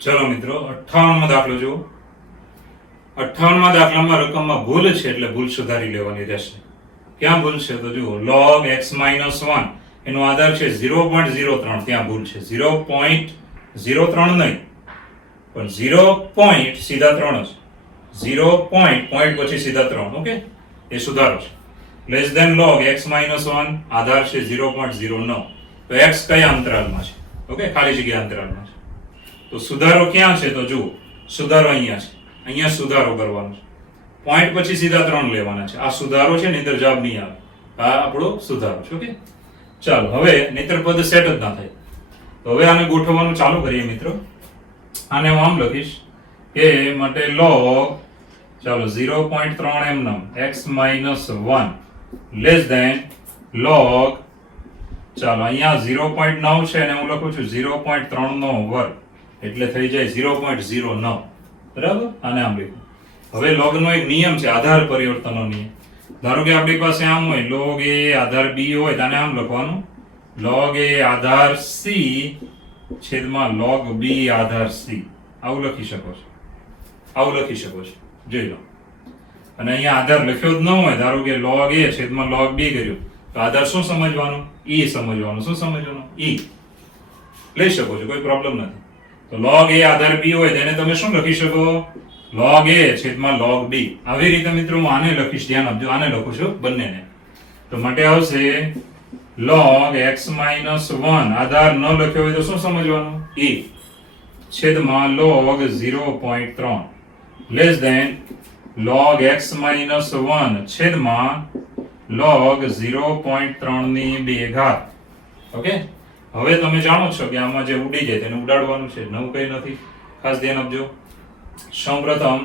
ચલો મિત્રો 58માં દાખલો જુઓ. 58માં દાખલામાં રકમમાં ભૂલ છે એટલે ભૂલ સુધારી લેવાની રહેશે. ક્યાં ભૂલ છે તો જુઓ, log x - 1 એનો આધાર છે 0.03. ત્યાં ભૂલ છે 0.03 નહીં, પણ 0 પોઈન્ટ સીધા 3 જ. 0 પોઈન્ટ પછી સીધા 3. ઓકે, એ સુધારો છે. લેસ ધેન log x - 1 આધાર છે 0.09. તો x કયા અંતરાલમાં છે? ઓકે, ખાલી જગ્યા અંતરાલમાં છે. તો સુધારો ક્યાં છે તો જુઓ, સુધારો અહીંયા છે. અહીંયા સુધારો કરવાનો છે. પોઈન્ટ પછી સીધા 3 લેવાના છે. આ સુધારો છે, નહીતર જવાબ નહીં આવે. આ આપણો સુધારો છે. ઓકે, ચાલો હવે નહીતર પદ સેટ જ ના થાય. તો હવે આને ગોઠવવાનું ચાલુ કરીએ મિત્રો. આને હું આમ લખીશ કે માટે log, ચાલો 0.3 એમ નામ x - 1 લેસ ધેન log, ચાલો અહીંયા 0.9 છે અને હું લખું છું 0.3 નો વર્ગ, એટલે થઈ જાય 0.09. બરાબર, આને આમ લખ્યું. હવે log નો એક નિયમ છે, આધાર પરિવર્તનનો નિયમ. ધારો કે આપણી પાસે આમ હોય log a આધાર b હોય તો આને આમ લખવાનું log a આધાર c છેદમાં log b આધાર c. આવું લખી શકો છો, આવું લખી શકો છો, જોઈ લો. અને અહીંયા આધાર લખ્યો જ ન હોય, ધારો કે log a છેદમાં log b કર્યું, તો આધાર શું સમજવાનું? e સમજવાનું. શું સમજવાનું? e. લઈ શકો છો, કોઈ પ્રોબ્લેમ નથી. તો log a આધાર b હોય તેને તમે શું લખી શકો? log a છેદમાં log b. આવી રીતે મિત્રો હું આને લખીશ, ધ્યાન આપજો, આને લખું છું બંનેને. તો માટે આવશે log x - 1 આધાર ન લખ્યો હોય તો શું સમજવાનું? e છેદમાં log 0.3 less than log x - 1 છેદમાં log 0.3 ની 2 ઘાત. ઓકે, હવે તમે જાણો છો કે આમાં જે ઉડી જાય તેને ઉડાડવાનું છે, નવું કંઈ નથી. ખાસ ધ્યાન આપજો. સૌપ્રથમ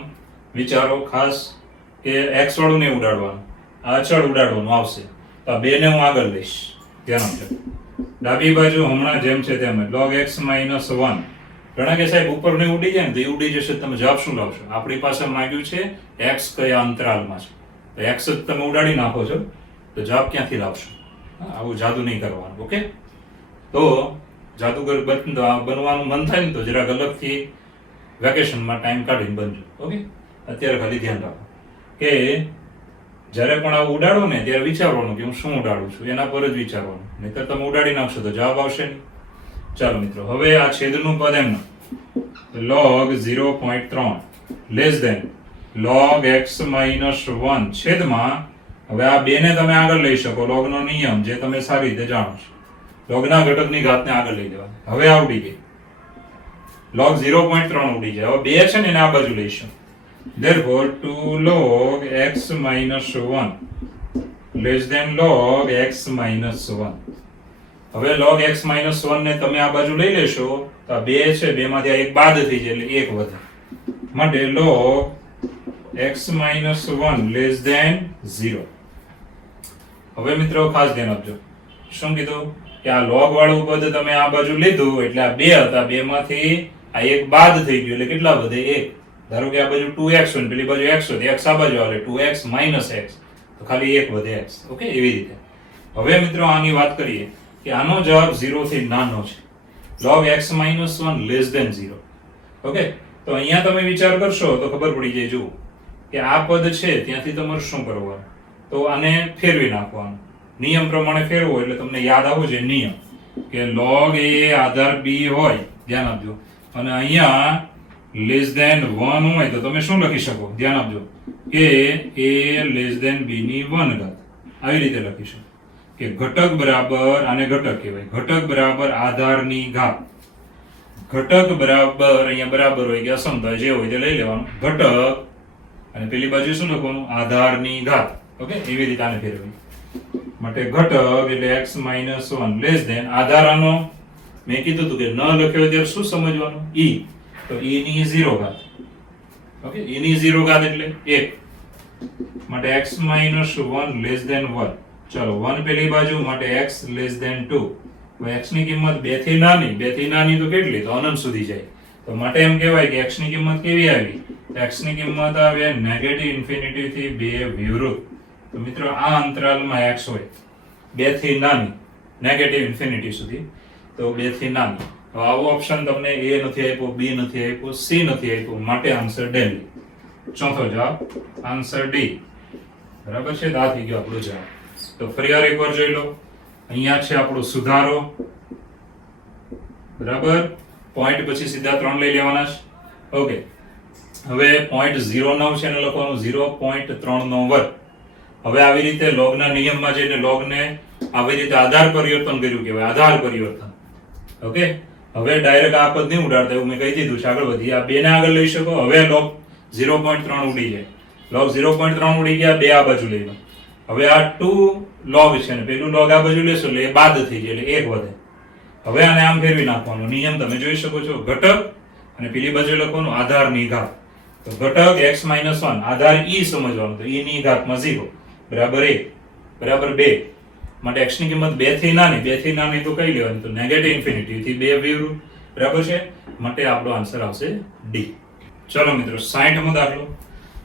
વિચારો ખાસ કે x વાળું નહીં ઉડાડવાનું, આ અચળ ઉડાડવાનું આવશે. તો આ બે ને હું આગળ લઈશ, ધ્યાન આપજો. ડાબી બાજુ હમણાં જેમ છે તેમ log x - 1. ઘણા કે સાહેબ ઉપર નહીં ઉડી જાય ને તો એ ઉડી જશે, તમે જવાબ શું લાવશો? આપણી પાસે માંગ્યું છે x કયા અંતરાલમાં છે, તો x જ તમે ઉડાડી નાખો છો, તો જવાબ ક્યાંથી લાવશો? આવું જાદુ નહીં કરવાનું. ઓકે, તો જાદુગર બનવાનું મન થાય ને તો જરાક અલગથી વેકેશનમાં ટાઈમ કાઢીને બનજો. ઓકે, અત્યારે ખાલી ધ્યાન રાખો કે જ્યારે પણ આવું ઉડાડો ને ત્યારે વિચારવાનું કે હું શું ઉડાડું છું, એના પર જ વિચારવાનું. નહીતર તમે ઉડાડી નાખશો તો જવાબ આવશે નહીં. ચાલો મિત્રો, હવે આ છેદનું પદ એમ log 0.3 less than log x - 1 છેદમાં, હવે આ બે ને તમે આગળ લઈ શકો. log નો નિયમ જે તમે સારી રીતે જાણો છો, log ના ઘટકની ઘાતને આગળ લઈ દેવાની. હવે આ ઉડી ગઈ, log 0.3 ઉડી જાય. હવે બે છે ને એને આ બાજુ લઈશું. therefore 2 log x - 1 less than log x - 1. હવે log x - 1 ને તમે આ બાજુ લઈ લેશો તો આ બે છે, બે માંથી આ એક બાદ થઈ જાય એટલે એક વધે. માટે log x - 1 લેસ ધેન 0. હવે મિત્રો ખાસ ધ્યાન આપજો, શું કીધું કે આ log વાળું પદ તમે આ બાજુ લીધું એટલે આ બે હતા, બે માંથી આ એક બાદ થઈ ગયું એટલે કેટલા વધે? 1. ધારો કે આ બાજુ 2x હોય, પેલી બાજુ x હોય, x આ બાજુ આવે 2x - x, તો ખાલી 1 વધે x. ઓકે, એવી રીતે. હવે મિત્રો આની વાત કરીએ કે આનો જવાબ 0 થી નાનો છે. log x - 1 less than 0. Okay, તો અહીંયા તમે વિચાર કરશો તો ખબર પડી જાય. જુઓ કે આ પદ છે ત્યાંથી તમારે શું કરવાનું? તો આને ફેરવી નાખવાનું. નિયમ પ્રમાણે ફેરવો એટલે તમને યાદ આવવો જોઈએ નિયમ કે log a આધાર b હોય, ધ્યાન આપજો, અને અહીંયા લેસ ધેન 1 હોય તો તમે શું લખી શકો? ધ્યાન આપજો કે a લેસ ધેન b ની 1 ઘાત. આવી રીતે લખી શકો કે ઘટક બરાબર, આને ઘટક કહેવાય, ઘટક બરાબર આધારની ઘાત. ઘટક બરાબર, અહીંયા બરાબર હોય કે અસમતા જે હોય તે લઈ લેવાનું, ઘટક, અને પેલી બાજુ શું લખવાનું? આધારની ઘાત. ઓકે, એવી રીતે આને ફેરવી. માટે ઘટક એટલે x - 1 લેસ ધેન આધાર. આનો મેં કીધું હતું કે ન લખ્યો ત્યારે શું સમજવાનું? e. તો e ની 0 ઘાત. ઓકે, e ની 0 ઘાત એટલે 1. માટે x - 1 લેસ ધેન 1. ચલો 1 પેલી બાજુ, માટે x લેસ ધેન 2. તો x ની કિંમત 2 થી નાની, 2 થી નાની તો કેટલી? તો અનંત સુધી જાય. તો માટે એમ કહેવાય કે x ની કિંમત કેવી આવી? x ની કિંમત આવે નેગેટિવ ઇન્ફિનિટી થી 2 વિરુદ્ધ. તો મિત્રો આ અંતરાલમાં x હોય 2 થી નાની નેગેટિવ ઇન્ફિનિટી સુધી, તો 2 થી નાની, હવે આવો ઓપ્શન તમને એ નથી આપ્યો, બી નથી આપ્યો, સી નથી આપ્યો, માટે આન્સર ડી. ચોથો જવાબ આન્સર ડી. બરાબર છે? આ થઈ ગયો આપણો જવાબ. તો ફરીવાર એકવાર જોઈ લો. અહીંયા છે આપણો સુધારો. બરાબર? પોઈન્ટ પછી સીધા 3 લઈ લેવાના છે. ઓકે. હવે 0.09 છે એને લખવાનું 0.3 નો વર્ગ. હવે આવી રીતે લોગના નિયમમાં જઈને લોગને આવી રીતે આધાર પરિવર્તન કર્યું કહેવાય, આધાર પરિવર્તન. ઓકે. હવે ડાયરેક્ટ આ પદ નહીં ઉડાડતા, એવું મેં કહી દીધું છે. આગળ વધી આ 2 ને આગળ લઈ શકો. હવે લોગ 0.3 ઉડી જાય. લોગ 0.3 ઉડી ગયા, 2 આ બાજુ લઈ લો. હવે આ 2 લોગ છે ને પેલું લોગ આ બાજુ લેશો એટલે એ બાદ થઈ જાય, એટલે 1 વધે. હવે આને આમ ફેરવી નાખવાનો. નિયમ તમે જોઈ શકો છો, ઘટક અને પેલી બાજુ લખવાનું આધારની ઘાત. તો ઘટક x - 1 આધાર e સમજવાનું, તો e ની ઘાતમાં 0 બરાબર 1 બરાબર 2. માટે x ની કિંમત 2 થી નાની તો કઈ લેવાની? તો નેગેટિવ ઇન્ફિનિટી થી 2 વિરુદ્ધ. બરાબર છે? માટે આપણો આન્સર આવશે ડી. ચલો મિત્રો 60મો દાખલો.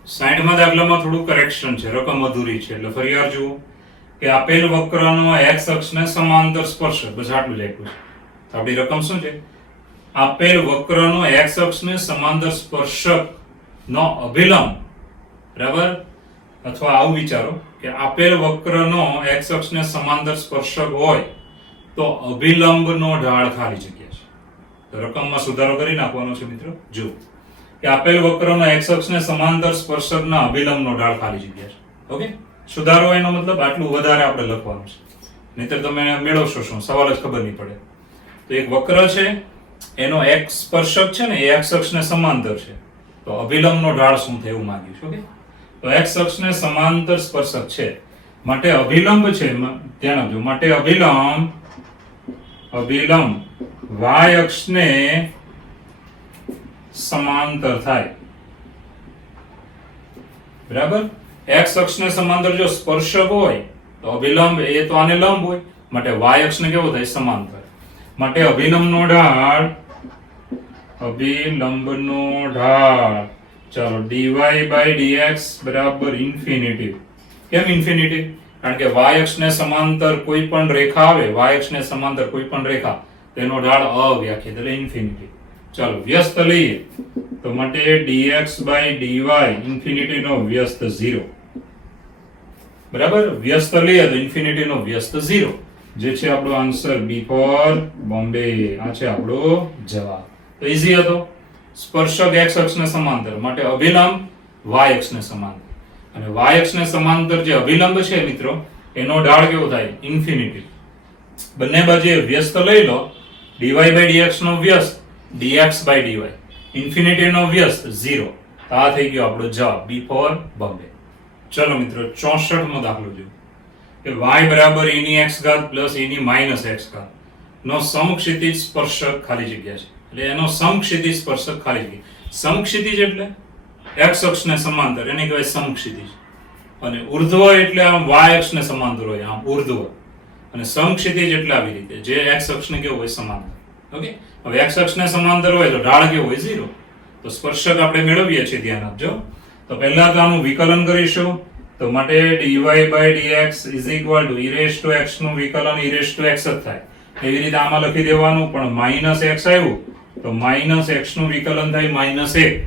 60મા દાખલામાં થોડું કરેક્શન છે, રકમ અધૂરી છે, એટલે ફરીવાર જુઓ કે આપેલ વક્રનો x અક્ષને સમાંતર સ્પર્શક, બસ આટલું જ આપ્યું છે. તો આપણી રકમ શું છે? આપેલ વક્રનો x અક્ષને સમાંતર સ્પર્શક નો અભિલંબ. બરાબર? અથવા આવું વિચારો કે આપેલ વક્રનો x અક્ષને સમાંતર સ્પર્શક હોય તો અભિલંબનો ઢાળ ખાલી જગ્યા છે. તો રકમમાં સુધારો કરી નાખવાનો છે મિત્રો. જો કે આપેલ વક્રનો x અક્ષને સમાંતર સ્પર્શકના અભિલંબનો ઢાળ ખાલી જગ્યા છે. ઓકે. સુધારો એનો મતલબ આટલું વધારે આપણે લખવાનું છે, નહીતર તમે મેળવશો શું, સવાલ જ ખબર નહીં પડે. તો એક વક્ર છે, એનો x સ્પર્શક છે ને એ x અક્ષને સમાંતર છે, તો અભિલંબનો ઢાળ શું થાય એવું માંગ્યું છે. ઓકે. તો x અક્ષને સમાંતર સ્પર્શક છે માટે અભિલંબ છે, ધ્યાન આપજો, માટે અભિલંબ y અક્ષને સમાંતર થાય. બરાબર? x અક્ષને સમાંતર જો સ્પર્શક હોય તો અભિલંબ એ તો આને લંબ હોય, માટે y અક્ષને કેવો થાય? સમાંતર. માટે અભિલંબનો ઢાળ ચાલો dy/dx બરાબર ઇન્ફિનિટી. કેમ ઇન્ફિનિટી? કારણ કે y અક્ષને સમાંતર કોઈ પણ રેખા આવે, y અક્ષને સમાંતર કોઈ પણ રેખા, તેનો ઢાળ અવ્યાખ્યાયિત એટલે ઇન્ફિનિટી. ચાલો વ્યસ્ત લઈએ તો માટે dx/dy ઇન્ફિનિટી નો વ્યસ્ત 0. બરાબર? વ્યસ્ત લઈએ તો ઇન્ફિનિટી નો વ્યસ્ત 0, જે છે આપણો આન્સર બી ફોર બોમ્બે. આ છે આપણો જવાબ. તો ઈઝી હતો. સ્પર્શક x અક્ષને સમાંતર માટે અભિલંબ y અક્ષને સમાંતર, અને y અક્ષને સમાંતર જે અભિલંબ છે મિત્રો એનો ઢાળ કેવો થાય? ઇન્ફિનિટી. બંને બાજુએ વ્યસ્ત લઈ લો. dy/dx નો વ્યસ્ત dx/dy, ઇન્ફિનિટી નો વ્યસ્ત 0. આ થઈ ગયો આપણો જવાબ બી ફોર બોમ્બે. ચલો મિત્રો 64મો દાખલો જો કે y બરાબર e ની x ઘાત પ્લસ e ની માઇનસ x ઘાત નો સમક્ષિતિજ સ્પર્શક ખાલી જગ્યા છે. એટલે એનો સમક્ષિતિજ સ્પર્શક ખાલી જગ્યા. સમક્ષિતિજ એટલે x અક્ષને સમાંતર, એને કહેવાય સમક્ષિતિજ. અને ઉર્ધ્વ એટલે આમ y અક્ષને સમાંતર હોય, આમ ઉર્ધ્વ. અને સમક્ષિતિજ એટલે આવી રીતે જે x અક્ષને કેવો હોય? સમાંતર. ઓકે. હવે x અક્ષને સમાંતર હોય તો ઢાળ કેવો હોય? 0. તો સ્પર્શક આપણે મેળવીએ છીએ, ધ્યાન આપજો. તો પહેલા તો આનું વિકલન કરીશું. તો માટે dy/dx e⁻x નું વિકલન e⁻x જ થાય. એવી રીતે આમાં લખી દેવાનું, પણ માઇનસ x આવ્યું તો માઇનસ x નું વિકલન થાય -1.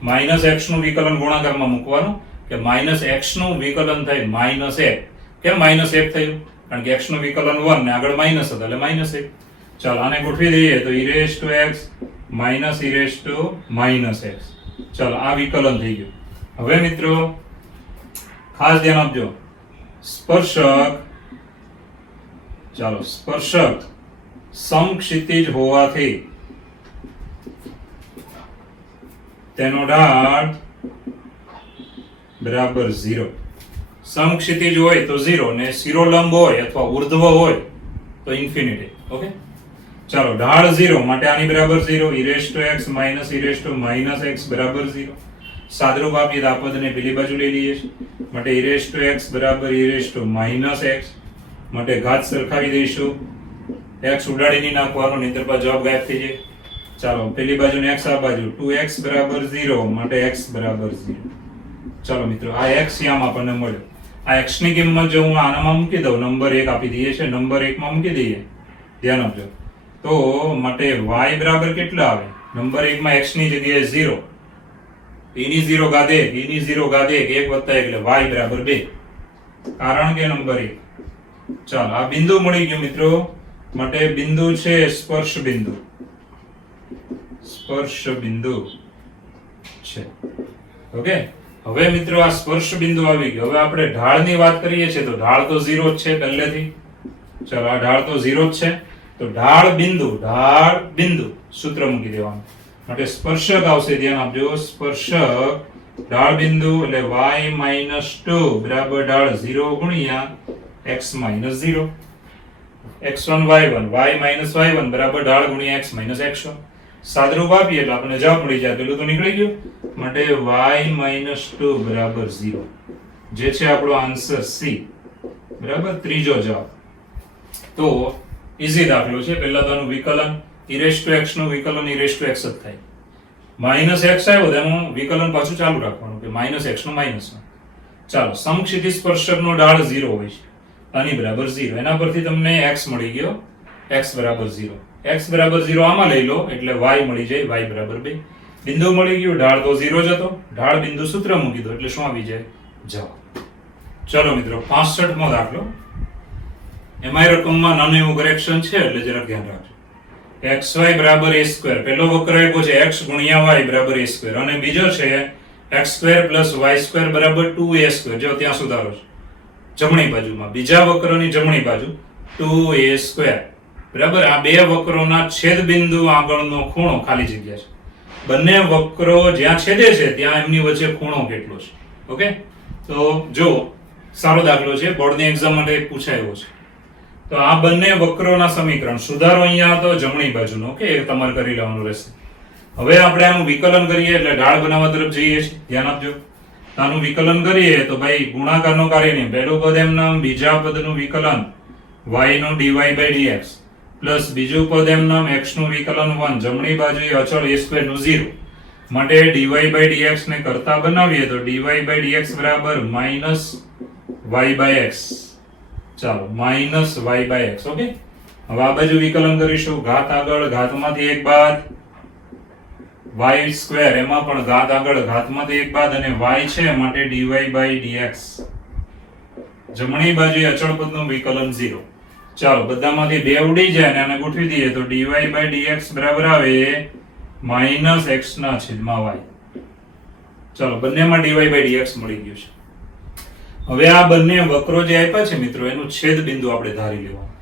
માઇનસ x નું વિકલન ગુણાકારમાં મૂકવાનું કે માઇનસ x નું વિકલન થાય -1. કેમ -1 થયું? કારણ કે x નું વિકલન 1 ને આગળ માઇનસ હતા એટલે -1. ચાલો આને ગોઠવી દઈએ તો e⁻x e⁻x. ચાલો આ વિકલન થઈ ગયું. હવે મિત્રો ખાસ ધ્યાન આપજો, સ્પર્શક સમક્ષિતિજ હોવાથી તેનો ઢાળ બરાબર 0. સમક્ષિતિજ હોય તો 0 ને શિરોલંબ હોય અથવા ઉર્ધ્વ હોય તો ઇન્ફિનિટી. ઓકે. ચાલો ઢાળ 0 માટે આની બરાબર 0, e⁻x e⁻x બરાબર 0. સાદરૂપ આપીએ તો આ પદને પેલી બાજુ લઈ લઈએ છીએ. માટે e⁻x બરાબર e⁻x. માટે ઘાત સરખાવી દઈશું. x ઉડાડી નહીં નાખવાનો, નહીંતર પાછો જવાબ ગાયબ થઈ જાય. ચાલો પેલી બાજુને x આ બાજુ 2x બરાબર 0 માટે x બરાબર 0. ચાલો મિત્રો આ x યામ આપણને મળ્યો. આ x ની કિંમત જો હું આનામાં મૂકી દઉં, નંબર 1 આપી દઈએ છે, નંબર 1 માં મૂકી દઈએ, ધ્યાન આપજો. તો માટે y બરાબર કેટલા આવે? નંબર 1 માં x ની જગ્યાએ 0, e ની 0 ઘાત 1, e ની 0 ઘાત 1, 1 વત્તા 1 એટલે y બરાબર 2, કારણ કે નંબર 1. ચાલો આ બિંદુ મળી ગયું મિત્રો. માટે બિંદુ છે સ્પર્શ બિંદુ, સ્પર્શ બિંદુ છે. ઓકે, હવે મિત્રો આ સ્પર્શ બિંદુ આવી ગયો. હવે આપણે ઢાળની વાત કરીએ છીએ તો ઢાળ તો 0 જ છે પહેલેથી. ચાલો આ ઢાળ તો 0 જ છે. તો ઢાળ બિંદુ સૂત્ર મૂકી દેવાનું. માટે સ્પર્શક આવશે, ધ્યાન આપજો. સ્પર્શક ઢાળ બિંદુ એટલે y - 2 બરાબર ઢાળ 0 ગુણ્યા x - 0, x1 y1, y - y1 બરાબર ઢાળ ગુણ્યા x - x1. સાદરૂપ આપીએ એટલે આપણને જવાબ મળી જાય. પેલું તો નીકળી ગયું. માટે y - 2 બરાબર 0, જે છે આપણો આન્સર C. બરાબર, ત્રીજો જવાબ. તો ઈઝી દાખલો છે. પહેલા તો આનું વિકલન e⁻x નું વિકલન e⁻x જ થાય. -x આવ્યો તો એનું વિકલન પાછું ચાલુ રાખવાનું કે -x નું -1. ચાલો, સમક્ષિતિજ સ્પર્શકનો ઢાળ 0 હોય છે, આની બરાબર 0. એના પરથી તમને x મળી ગયો, x બરાબર 0. x બરાબર 0 આમાં લઈ લો એટલે y મળી જાય, y બરાબર 2. બિંદુ મળી ગયું, ઢાળ તો 0 જ હતો. ઢાળ બિંદુ સૂત્ર મૂકી દો એટલે શું આવી જાય? જવાબ. ચલો મિત્રો, 65મો દાખલો. એમાં રકમમાં નાનું એવું કરેક્શન છે એટલે જરાક ધ્યાન રાખજો. xy બરાબર a². પહેલો વક્ર આપ્યો છે x ગુણ્યા y બરાબર a², અને બીજો છે x² + y² બરાબર 2a². જો ત્યાં સુધારો છે જમણી બાજુમાં, બીજા વક્રની જમણી બાજુ 2a². બરાબર, આ બે વક્રોના છેદ બિંદુ આગળનો ખૂણો ખાલી જગ્યા છે. બંને વક્રો જ્યાં છેદે છે ત્યાં એમની વચ્ચે ખૂણો કેટલો છે. ઓકે, તો જો સારો દાખલો છે, બોર્ડની એક્ઝામ માટે પૂછાયો છે. તો આ બંને વક્રોના સમીકરણ, સુધારો અહીંયા હતો જમણી બાજુનો. ઓકે, એ તમારે કરી લેવાનું રહેશે. હવે આપણે આનું વિકલન કરીએ એટલે ઢાળ બનાવવા તરફ જઈએ છીએ. ધ્યાન આપજો. આનું વિકલન કરીએ તો ભાઈ ગુણાકારનો કાર્ય નહીં. પહેલું પદ એમ નામ, બીજા પદનું વિકલન y નું dy/dx પ્લસ બીજું પદ એમ નામ x નું વિકલન 1, જમણી બાજુએ અચળ a² નું 0. માટે dy/dx ને કરતા બનાવીએ તો dy/dx બરાબર -y/x. ચાલો, -y/x. ઓકે, હવે આ બાજુ વિકલન કરીશું. ઘાત આગળ, ઘાતમાંથી એક બાદ, y², એમાં પણ ઘાત આગળ, ઘાતમાંથી એક બાદ, અને y છે માટે dy/dx. જમણી બાજુએ અચળ પદનું વિકલન 0. ચાલો, બધામાંથી 2 ઉડી જાય અને આને ગોઠવી દઈએ તો dy/dx બરાબર આવે -x/y. ચાલો, બંનેમાં dy/dx મળી ગયું છે. હવે આ બંને વક્રો જે આપ્યા છે મિત્રો, એનું છેદ બિંદુ આપણે ધારી લેવાનું.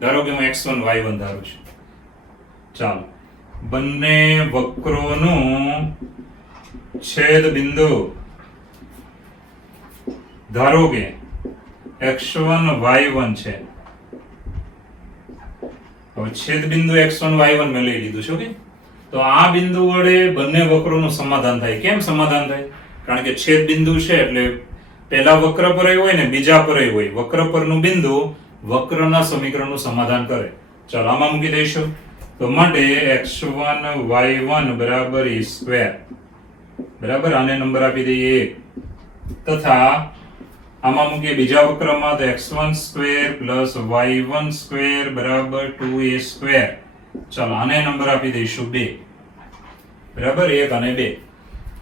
ધારો કે હું x1 y1 ધારું છું. ચાલો, બંને વક્રોનું છેદ બિંદુ ધારો કે x1 y1 છે. હવે છેદ બિંદુ x1 y1 મેં લઈ લીધું છે. ઓકે, તો આ બિંદુ વડે બંને વક્રોનું સમાધાન થાય. કેમ સમાધાન થાય? કારણ કે છેદ બિંદુ છે એટલે પહેલા વક્ર પર હોય ને બીજા પર હોય. વક્ર પરનું બિંદુ વક્રના સમીકરણનું સમાધાન કરે. ચાલો, આમાં મૂકી દઈશું. તો માટે x1 y1 બરાબર a². બરાબર, આને નંબર આપી દઈએ 1. તથા આમાં મૂકીએ બીજા વક્રમાં તો x1² + y1² બરાબર 2a². ચાલો, આને નંબર આપી દઈશું 2. બરાબર, 1 અને 2.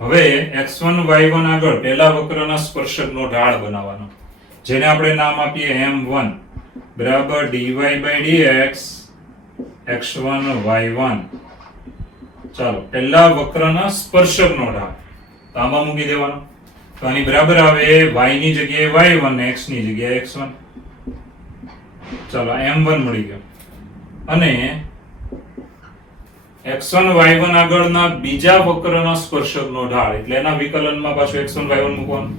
હવે x1 y1 આગળ પહેલા વક્રના સ્પર્શકનો ઢાળ બનાવવાનો, જેને આપણે નામ આપીએ m1 બરાબર dy/dx x1 y1. ચાલો, પહેલા વક્રના સ્પર્શકનો ઢાળ તો આમાં મૂકી દેવાનો. તો આની બરાબર આવે y ની જગ્યાએ y1 ને x ની જગ્યાએ x1. ચાલો, m1 મળી ગયો. અને x1 y1 આગળના બીજા વક્રના સ્પર્શકનો ઢાળ એટલે એના વિકલનમાં પાછું x1 y1 મૂકવાનું,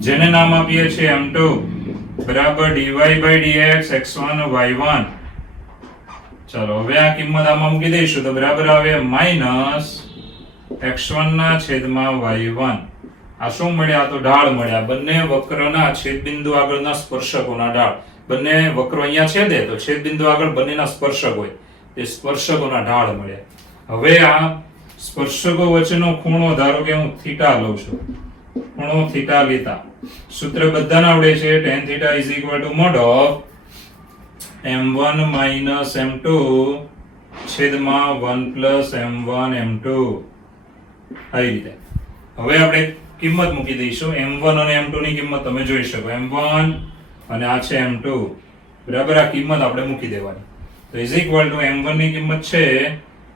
જેને નામ આપીએ છીએ m2 બરાબર dy/dx x1 y1. ચાલો, હવે આ કિંમત આમાં મૂકી દઈશું તો બરાબર આવે -x1 ના છેદમાં y1. આ શું મળ્યા? તો ઢાળ મળ્યા. બંને વક્રના છેદબિંદુ આગળના સ્પર્શકોના ઢાળ. બંને વક્રો અહીંયા છેદે તો છેદબિંદુ આગળ બંનેના સ્પર્શક હોય, તે સ્પર્શકોના ઢાળ મળ્યા. હવે આ સ્પર્શકો વચ્ચેનો ખૂણો ધારો કે હું થીટા લઉં છું. ખૂણો થીટા લેતા સૂત્ર બધાને આવડે છે. tan θ = mod of m1 - m2 છેદમાં 1 પ્લસ m1 m2 આવી રીતે. હવે આપણે કિંમત મૂકી દઈશું. m1 અને m2 ની કિંમત તમે જોઈ શકો. m1 અને આ છે m2, બરાબર. આ કિંમત આપણે મૂકી દેવાની. તો ઇઝ ઇક્વલ ટુ m1 ની કિંમત છે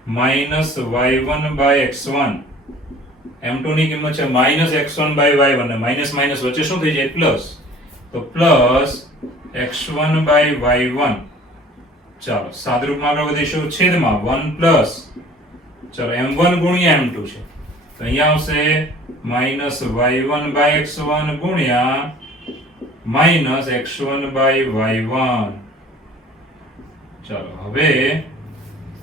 -y1 by x1, m2 ની કિંમત છે -x1 by y1, અને માઇનસ માઇનસ વચ્ચે શું થઈ જાય? પ્લસ. તો પ્લસ x1 by y1. ચાલો સાદરૂપમાં આગળ વધીશું. છેદમાં 1 પ્લસ, ચાલો m1 ગુણ્યા m2 છે, તો અહીંયા આવશે -y1 by x1 ગુણ્યા -x1 by y1. ચાલો હવે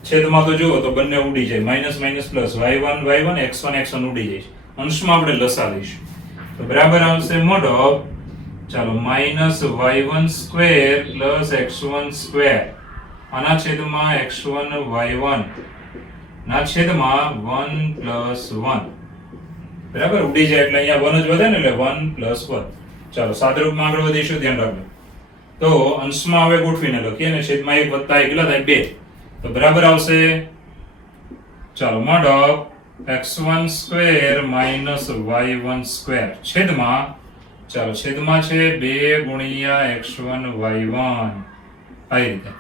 છેદમાં તો જુઓ તો બંને ઉડી જાય, minus minus plus, y1 y1, x1 x1 ઉડી જાય. અંશમાં આપણે લસા લઈશું, તો બરાબર આવશે મોઢો. ચાલો -y1 square plus x1 square, આના છેદમાં x1 y1 ના છેદમાં 1 પ્લસ 1. બરાબર, ઉડી જાય એટલે અહીંયા 1 જ વધે ને, એટલે 1 પ્લસ 1. ચાલો સાદરૂપમાં આગળ વધીશું, ધ્યાન રાખજો. તો અંશમાં હવે ગોઠવીને લખીએ ને, છેદમાં 1 વત્તા 1 કેટલા થાય? 2. તો બરાબર આવશે, ચાલો મોઢ x1 square minus y1 square છેદમાં, ચાલો છેદમાં છે 2 ગુણ્યા x1 y1. આવી રીતે.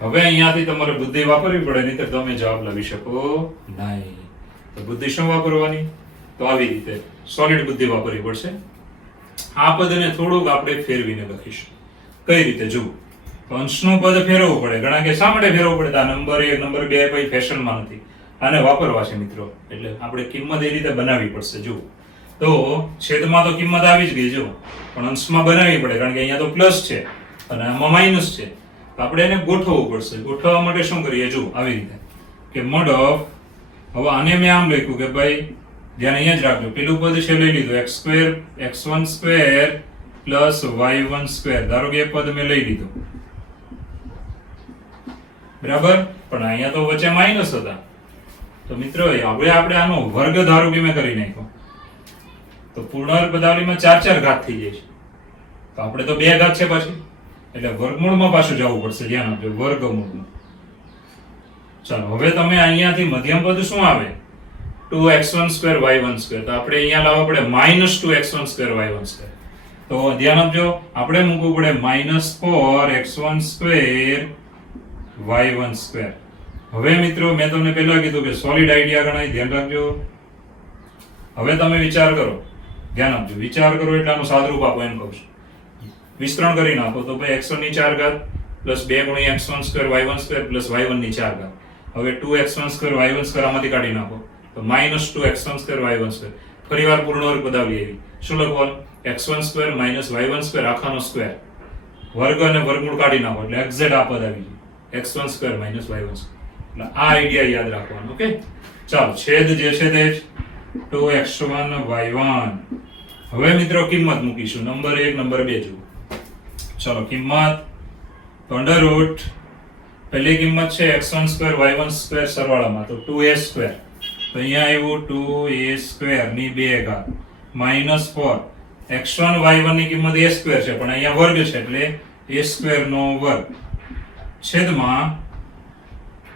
હવે અહીંયાથી તમારે બુદ્ધિ વાપરવી પડે, નહીંતર તમે જવાબ લાવી શકો નહીં. તો બુદ્ધિ શું વાપરવાની? તો આવી રીતે સોલિડ બુદ્ધિ વાપરવી પડશે. આ પદને થોડુંક આપણે ફેરવીને લખીશું. કઈ રીતે? જુઓ, તો અંશનું પદ ફેરવવું પડે. ઘણા કે શા માટે ફેરવવું પડે? આ નંબર 1 નંબર 2 કોઈ ફેશનમાં નથી, આને વાપરવા છે મિત્રો, એટલે આપણે કિંમત એ રીતે બનાવવી પડશે. જુઓ, તો છેદમાં તો કિંમત આવી જ ગઈ, જુઓ, પણ અંશમાં બનાવવી પડે, કારણ કે અહીંયા તો પ્લસ છે અને આમાં માઇનસ છે. આપણે એને ગોઠવવું પડશે. ગોઠવવા માટે શું કરીએ? જુઓ, આવી રીતે કે મોડ ઓફ, હવે આને મેં આમ લખ્યું કે ભાઈ ધ્યાન અહીંયા જ રાખજો, પેલું પદ છે લઈ લીધું x square, x1 square plus y1 square. ધારો કે એ પદ મેં લઈ લીધું, બરાબર, પણ અહીંયા તો વચ્ચે માઇનસ હતા. તો મિત્રો હવે આપણે આનો વર્ગ ધારો કે મેં કરી નાખ્યો, તો પૂર્ણાંક પદાવલીમાં 4 ઘાત થઈ જાય છે. તો આપણે તો 2 ઘાત છે પાછી, એટલે વર્ગમૂળમાં પાછું જવું પડશે. ધ્યાન આપજો, વર્ગમૂળમાં. ચાલો હવે તમે અહીંયાથી મધ્યમ પદ શું આવે? 2x1 square y1 square. તો આપણે અહીંયા લાવવા પડે -2x1 સ્ક્વેર y1 સ્ક્વેર. તો ધ્યાન આપજો, આપણે મૂકવું પડે -4x1 સ્ક્વેર y1 સ્ક્વેર. હવે મિત્રો મેં તમને પહેલા કીધું કે સોલિડ આઈડિયા ગણાય, ધ્યાન રાખજો. હવે તમે વિચાર કરો, ધ્યાન આપજો, વિચાર કરો એટલે આનું સાદરૂપ આપો એમ કહું છું. વિસ્તરણ કરી નાખો તો ભાઈ x1 ની 4 ઘાત પ્લસ 2 ગુણ્યા x1 square y1 square plus y1 ની 4 ઘાત. હવે 2x1 સ્ક્વેર y1 સ્ક્વેર આમાંથી કાઢી નાખો તો -2x1 સ્ક્વેર y1 સ્ક્વેર. ફરીવાર પૂર્ણ વર્ગ પદાવલી આવી. શું લખવાનું? x1 square minus y1 square આખાનો સ્ક્વેર. વર્ગ અને વર્ગમૂળ કાઢી નાખો એટલે એક્ઝેક્ટ આ પદ આવી જાય, x1 square minus y1 square. એટલે આ આઈડિયા યાદ રાખવાનો. ઓકે, ચાલો છેદ જે છે તે જ 2x1 y1. હવે મિત્રો કિંમત મૂકીશું, નંબર 1 નંબર 2 જુઓ. ચાલો કિંમત, તો અંડર રૂટ પહેલી કિંમત છે x1 સ્ક્વેર y1 સ્ક્વેર સરવાળામાં, તો 2a સ્ક્વેર. તો અહીંયા આવ્યું 2a સ્ક્વેર ની 2 ઘાત -4 x1 y1 ની કિંમત a સ્ક્વેર છે, પણ અહીંયા વર્ગ છે એટલે a સ્ક્વેર નો વર્ગ છેદમાં,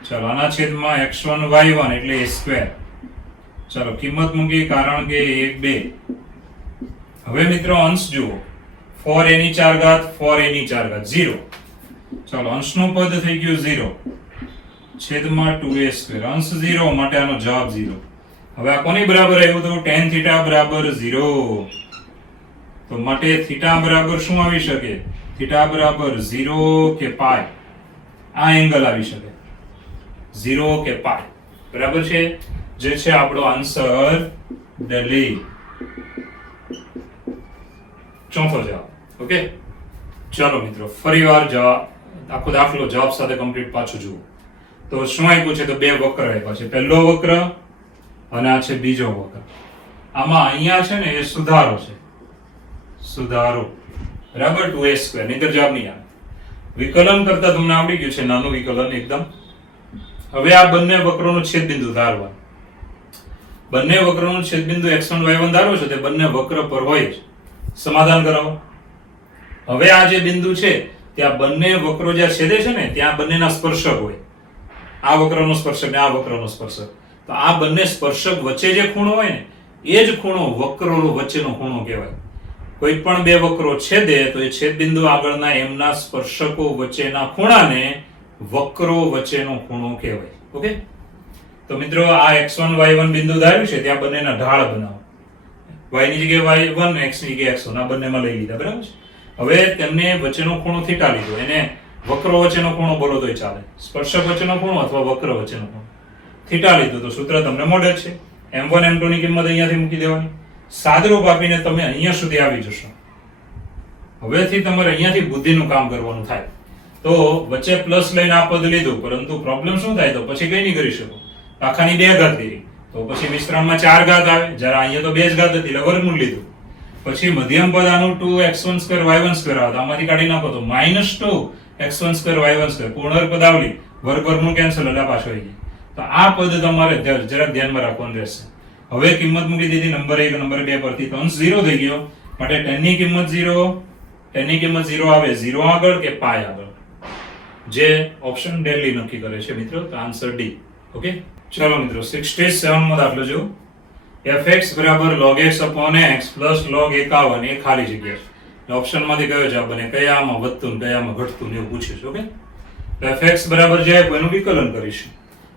ચાલો આના છેદમાં x1 y1 એટલે a સ્ક્વેર. ચાલો કિંમત મૂકી, કારણ કે 1 2. હવે મિત્રો અંશ જુઓ, 4a ની 4 ઘાત 4a ની 4 ઘાત 0. ચાલો અંશનું પદ થઈ ગયું 0 છેદમાં 2a સ્ક્વેર. અંશ 0 માટે આનો જવાબ 0. હવે આ કોની બરાબર આવ્યું? તો tan થીટા બરાબર 0. તો માટે થીટા બરાબર શું આવી શકે? થીટા બરાબર 0 કે પાઈ. આ એંગલ આવી શકે 0 કે પાઈ. બરાબર છે, જે છે આપણો આન્સર ડી, ચોથો જવાબ. ઓકે, ચાલો મિત્રો ફરીવાર જવાબ, આખો દાખલો જવાબ સાથે કમ્પ્લીટ પાછું જુઓ. તો શું આપ્યું છે? તો બે વક્ર આપ્યા છે, પહેલો વક્ર અને આ છે બીજો વક્ર. આમાં અહીંયા છે ને એ સુધારો છે, સુધારો, બરાબર, 2a સ્ક્વેર. નહીંતર જવાબ નહીં આવે. વિકલન કરતા તમને આવડી ગયું છે, નાનું વિકલન એકદમ. હવે આ બંને વક્રોનો છેદબિંદુ ધારવાનું. બંને વક્રોનો છેદબિંદુ x1 y1 ધારો છો તે બંને વક્ર પર હોય જ. સમાધાન કરાવો. હવે આ જે બિંદુ છે ત્યાં બંને વક્રો જ્યાં છેદે છે ને ત્યાં બંનેના સ્પર્શક હોય. આ વક્રનો સ્પર્શક ને આ વક્રનો સ્પર્શક. તો આ બંને સ્પર્શક વચ્ચે જે ખૂણો હોય ને એ જ ખૂણો વક્રો વચ્ચેનો ખૂણો કહેવાય. કોઈ પણ બે વક્રો છેદે તો એ છેદબિંદુ આગળના એમના સ્પર્શકો વચ્ચેના ખૂણાને વક્રો વચ્ચેનો ખૂણો કહેવાય. ઓકે, તો મિત્રો આ x1 y1 બિંદુ ધાર્યું છે ત્યાં બંનેના ઢાળ બનાવો. y ની જગ્યાએ y1 x ની જગ્યાએ x1 આ બંનેમાં લઈ લીધા, બરાબર છે. હવે તેમને વચ્ચેનો ખૂણો થીટા લીધો, એને વક્રો વચ્ચેનો ખૂણો બોલો તોય ચાલે, સ્પર્શક વચ્ચેનો ખૂણો અથવા વક્ર વચ્ચેનો ખૂણો થીટા લીધું તો સૂત્ર તમને મળે જ છે. m1 m2 ની કિંમત અહીંયાથી મૂકી દેવાની, સાદરૂપ આપીને તમે અહીંયા સુધી આવી જશો. હવેથી તમારે અહીંયાથી બુદ્ધિનું કામ કરવાનું થાય. તો વચ્ચે પ્લસ લઈને આ પદ લીધું, પરંતુ પ્રોબ્લેમ શું થાય તો પછી કઈ નહીં કરી શકો. આખાની 2 ઘાત કરી તો પછી વિસ્તરણમાં 4 ઘાત આવે, જ્યારે અહીંયા તો 2 જ ઘાત હતી એટલે વર્ગમૂળ લીધું. પછી મધ્યમ પદ આનું 2x1² y1² આવે, આમાંથી કાઢી નાખો તો -2x1² y1², પૂર્ણ પદાવલી વર્ગ વર્ગમૂળ કેન્સલ એટલે પાછો આવી જાય. તો આ પદ તમારે જરાક ધ્યાનમાં રાખવાનું રહેશે. હવે કિંમત મૂકી દીધી નંબર 1 નંબર 2 પરથી, તો અંશ 0 થઈ ગયો, માટે tan ની કિંમત 0, tan ની કિંમત 0 આવે 0 આગળ કે પાય આગળ, જે ઓપ્શન ડેલી નક્કી કરે છે મિત્રો. તો આન્સર ડી. ઓકે, ચલો મિત્રો 67 મો દાખલો જો. fx log x x log 51 એ ખાલી જગ્યા છે. ઓપ્શનમાંથી કયો જવાબ બને, કયામાં વધતું ને કયામાં ઘટતું ને એવું પૂછ્યું છે. ઓકે, તો fx બરાબર જે એનું વિકલન કરીશું.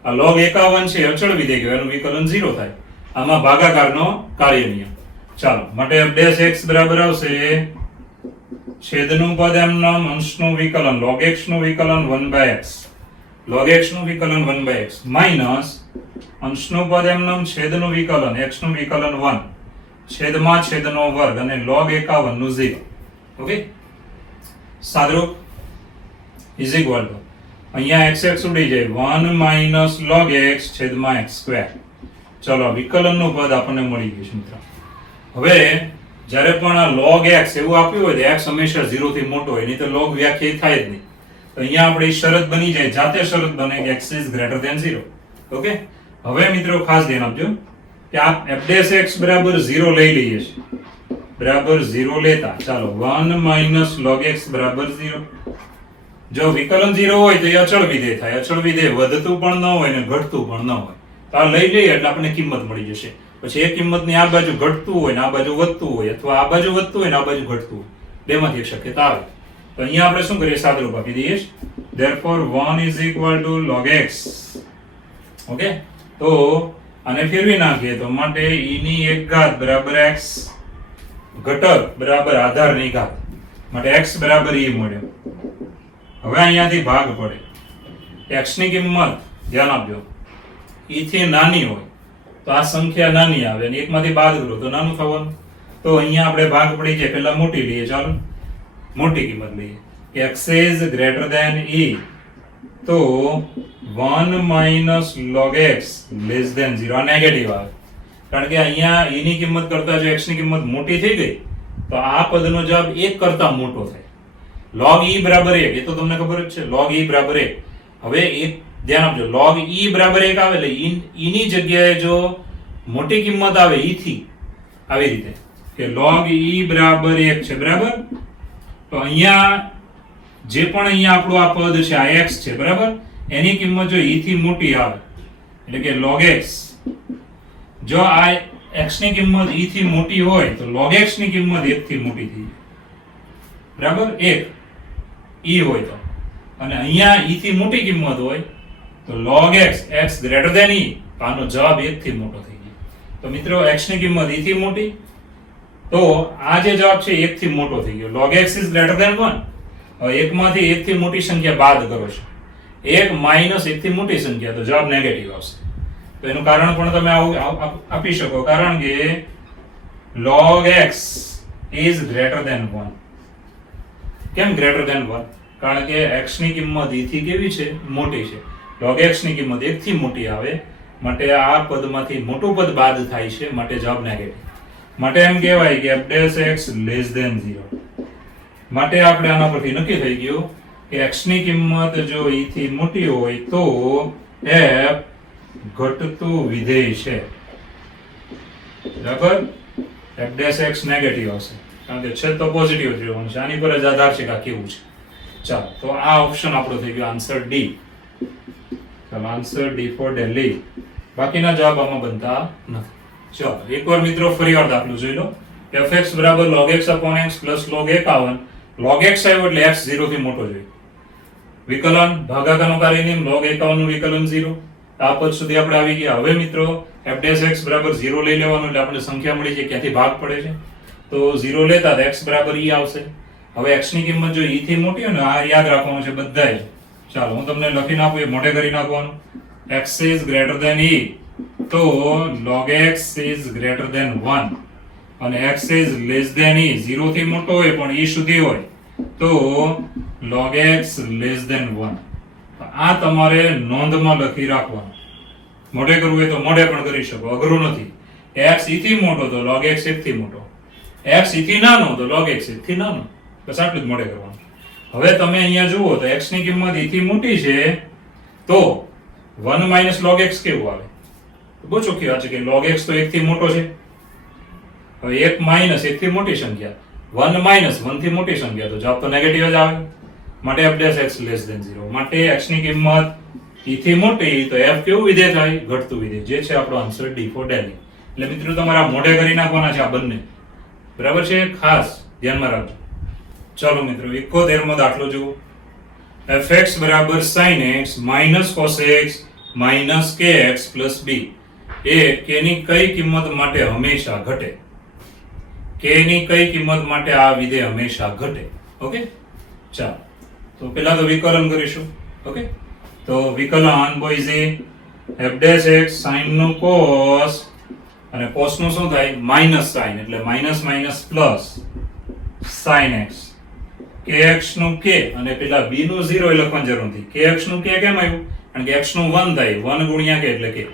આ log 51 છે અચળ વિધેય કહેવાય, એનું વિકલન 0 થાય. આમાં ભાગાકારનો કાર્ય નિયમ. ચાલો, માટે f' x બરાબર આવશે છેદનું પદ એમનું અંશનું વિકલન log x નું વિકલન 1/x, log x નું વિકલન 1/x માઈનસ અંશનું પદ એમનું છેદનું વિકલન x નું વિકલન 1 છેદમાં છેદનો વર્ગ અને log 51 નું 0. ઓકે, સાદરૂપ ઇઝ ઇક્વલ ટુ અહીંયા x ઉડી જાય 1 - log x છેદમાં x². ચલો, વિકલનનું પદ આપણને મળી ગયું છે મિત્રો. હવે જ્યારે પણ આ log x એવું આપ્યું હોય તો x હંમેશા 0 થી મોટો હોય, નહીં તો log વ્યાખ્યાયિત થાય જ નહીં. તો અહીંયા આપણે શરત બની જાય, જાતે શરત બને કે x is greater than 0. Okay, હવે મિત્રો ખાસ ધ્યાન આપજો કે આ f' બરાબર 0 લઈ લઈએ છીએ, બરાબર 0 લેતા ચાલો 1 - log x બરાબર 0. જો વિકલન 0 હોય તો એ અચળ વિધેય થાય. અચળ વિધેય વધતું પણ ન હોય ને ઘટતું પણ ન હોય. તો આ લઈ લઈએ એટલે આપણને કિંમત મળી જશે. પછી એ કિંમતની આ બાજુ ઘટતું હોય ને આ બાજુ વધતું હોય, અથવા આ બાજુ વધતું હોય ને આ બાજુ ઘટતું હોય, બેમાંથી એક શક્યતા આવે. તો અહીંયા આપણે શું કરીએ, સાદરૂપ આપી દઈએ. therefore 1 is equal to log x. Okay, તો આને ફેરવી નાખીએ તો માટે e ની 1 ઘાત બરાબર x, ઘટક બરાબર આધારની ઘાત, માટે x બરાબર e મળ્યો. હવે અહીંયાથી ભાગ પડે. x ની કિંમત ધ્યાન આપજો, e થી નાની હોય તો આ સંખ્યા નાની આવે અને એકમાંથી બાદ કરો તો નાનું થવાનું. તો અહીંયા આપણે ભાગ પડી જાય, પહેલા મોટી લઈએ. ચાલો, મોટી કિંમત લઈએ. x is greater than e, તો 1 - log x less than 0. આ નેગેટિવ આવે, કારણ કે અહીંયા e ની કિંમત કરતા જો x ની કિંમત મોટી થઈ ગઈ તો આ પદનો જવાબ 1 કરતા મોટો થાય. log e બરાબર 1, એ તો તમને ખબર જ છે, log e બરાબર 1. હવે એક ધ્યાન આપજો, log e બરાબર 1 આવે એટલે e ની જગ્યાએ જો મોટી કિંમત આવે e થી, આવી રીતે કે log e બરાબર 1 છે, બરાબર. તો અહીંયા જે પણ અહીંયા આપણું આ પદ છે આ x છે, બરાબર, એની કિંમત જો e થી મોટી આવે એટલે કે log x, જો આ x ની કિંમત e થી મોટી હોય તો log x ની કિંમત 1 થી મોટી થઈ જાય, બરાબર. 1 e હોય તો, અને અહીંયા e થી મોટી કિંમત હોય તો log x greater than e, આનો જવાબ 1 થી મોટો થઈ જાય. તો મિત્રો x ની કિંમત e થી મોટી, તો આ જે જવાબ છે 1 થી મોટો થઈ ગયો. log x is greater than 1. હવે 1 માંથી 1 થી મોટી સંખ્યા બાદ કરો છો, 1 - 1 થી મોટી સંખ્યા, તો જવાબ નેગેટિવ આવશે. તો એનું કારણ પણ તમે આવું આપી શકો, કારણ કે log x is greater than 1. કેમ greater than 1? કારણ કે x ની કિંમત e થી કેવી છે, મોટી છે. log x ની કિંમત 1 થી મોટી આવે, માટે આ પદમાંથી મોટું પદ બાદ થાય છે, માટે જવાબ નેગેટિવ. માટે એમ કહેવાય કે f' less than 0. માટે આપણે આના પરથી નક્કી થઈ ગયું કે x ની કિંમત જો e થી મોટી હોય તો f ઘટતું વિધેય છે, બરાબર. f' નેગેટિવ આવશે, કારણ કે છેદ તો પોઝિટિવ જ રહેવાનું છે. આની પર જ આધાર છે કે આ કેવું છે. ચાલો, તો આ ઓપ્શન આપણો થઈ ગયો આન્સર ડી. ચાલો આન્સર ડી ફોર દિલ્હી. બાકીના જવાબ આમાં બનતા નથી. ચાલો એકવાર મિત્રો ફરીવાર દાખલો જોઈ લો. fx બરાબર log x upon x plus log 51. log x આવ્યો એટલે x 0 થી મોટો જોઈએ. વિકલન ભાગાકારનો કાર્ય નિયમ log 51 નું વિકલન 0. આ પદ સુધી આપણે આવી ગયા. હવે મિત્રો f' બરાબર 0 લઈ લેવાનું એટલે આપણે સંખ્યા મળી છે ક્યાંથી ભાગ પડે છે. તો 0 લેતા તો x બરાબર e આવશે. હવે x ની કિંમત જો e થી મોટી હોય ને આ યાદ રાખવાનું છે બધાય. ચાલો હું તમને લખી નાખું એ મોઢે કરી નાખવાનું. x is greater than e તો log x is greater than 1 અને x is less than e 0 થી મોટો હોય પણ e સુધી હોય તો log x less than 1. આ તમારે નોંધમાં લખી રાખવાનું. મોઢે કરવું હોય તો મોઢે પણ કરી શકો, અઘરું નથી. x e થી મોટો તો log x 1 થી મોટો, x e થી નાનો તો log x 1 થી નાનો. બસ આટલું જ મોઢે કરવાનું. હવે તમે અહીંયા જુઓ તો x ની કિંમત e થી મોટી છે તો 1 minus log x કેવું આવે? બહુ ચોખ્ખી વાત છે કે log x તો 1 થી મોટો છે. હવે 1 minus 1 થી મોટી સંખ્યા, 1 minus 1 થી મોટી સંખ્યા તો જવાબ તો નેગેટિવ જ આવે. માટે f' less than 0. માટે x ની કિંમત e થી મોટી તો f કેવું વિધેય થાય? ઘટતું વિધેય. જે છે આપણો આન્સર D for Delhi. એટલે મિત્રો તમારા મોઢે કરી નાખવાના છે આ બંને. બરાબર છે? ખાસ ધ્યાનમાં રાખજો. ચાલો મિત્રો 71 મો દાખલો જુઓ. fx બરાબર sin x minus cos x minus kx plus b. એ k ની કઈ કિંમત માટે હંમેશા ઘટે? k ની કઈ કિંમત માટે આ વિધેય હંમેશા ઘટે? ઓકે, ચાલો તો પહેલા તો વિકલન કરીશું. ઓકે, તો વિકલન બોયઝ f' sin નું cos અને cos નું શું થાય? માઈનસ sin એટલે minus minus plus sin x. kx નું k અને પેલા b નું 0 એ લખવાની જરૂર નથી. kx નું k કેમ આવ્યું? કારણ કે x નું 1 થાય, 1 ગુણ્યા k એટલે k.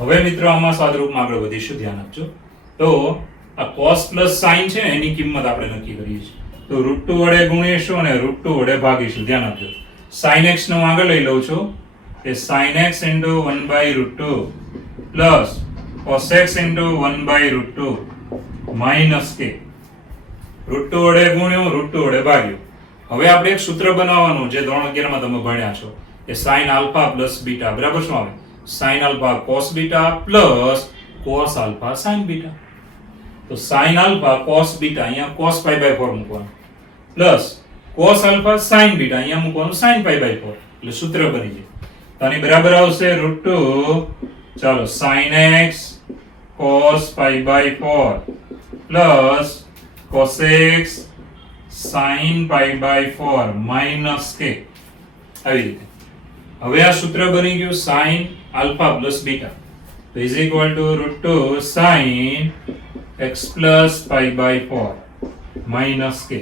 હવે મિત્રો આમાં સાદરૂપમાં આગળ વધીશું, ધ્યાન આપજો. તો આ cos plus sin છે એની કિંમત આપણે નક્કી કરીએ છીએ. તો √2 વડે ગુણીશું અને √2 વડે ભાગીશું. ધ્યાન આપજો. sin x નું આગળ લઈ લઉં છું કે sin x into 1/√2 plus cos x into 1/√2 minus k. √2 વડે ગુણ્યું, √2 વડે ભાગ્યું. હવે આપણે એક સૂત્ર બનાવવાનું જે ધોરણ 11 માં તમે ભણ્યા છો કે sin alpha plus beta બરાબર શું આવે? sin alpha cos beta plus cos alpha sin beta. તો sin alpha cos beta અહીંયા cos pi by 4 મૂકવાનું plus cos alpha sin beta અહીંયા મૂકવાનું sin pi by 4. એટલે સૂત્ર બની જાય. તો આની બરાબર આવશે √2 ચાલો sin x cos pi by 4 plus cos x sin pi by 4 minus k. આવી રીતે હવે આ સૂત્ર બની ગયું sin alpha plus beta તો is equal to √2 sin x plus pi by 4 minus k.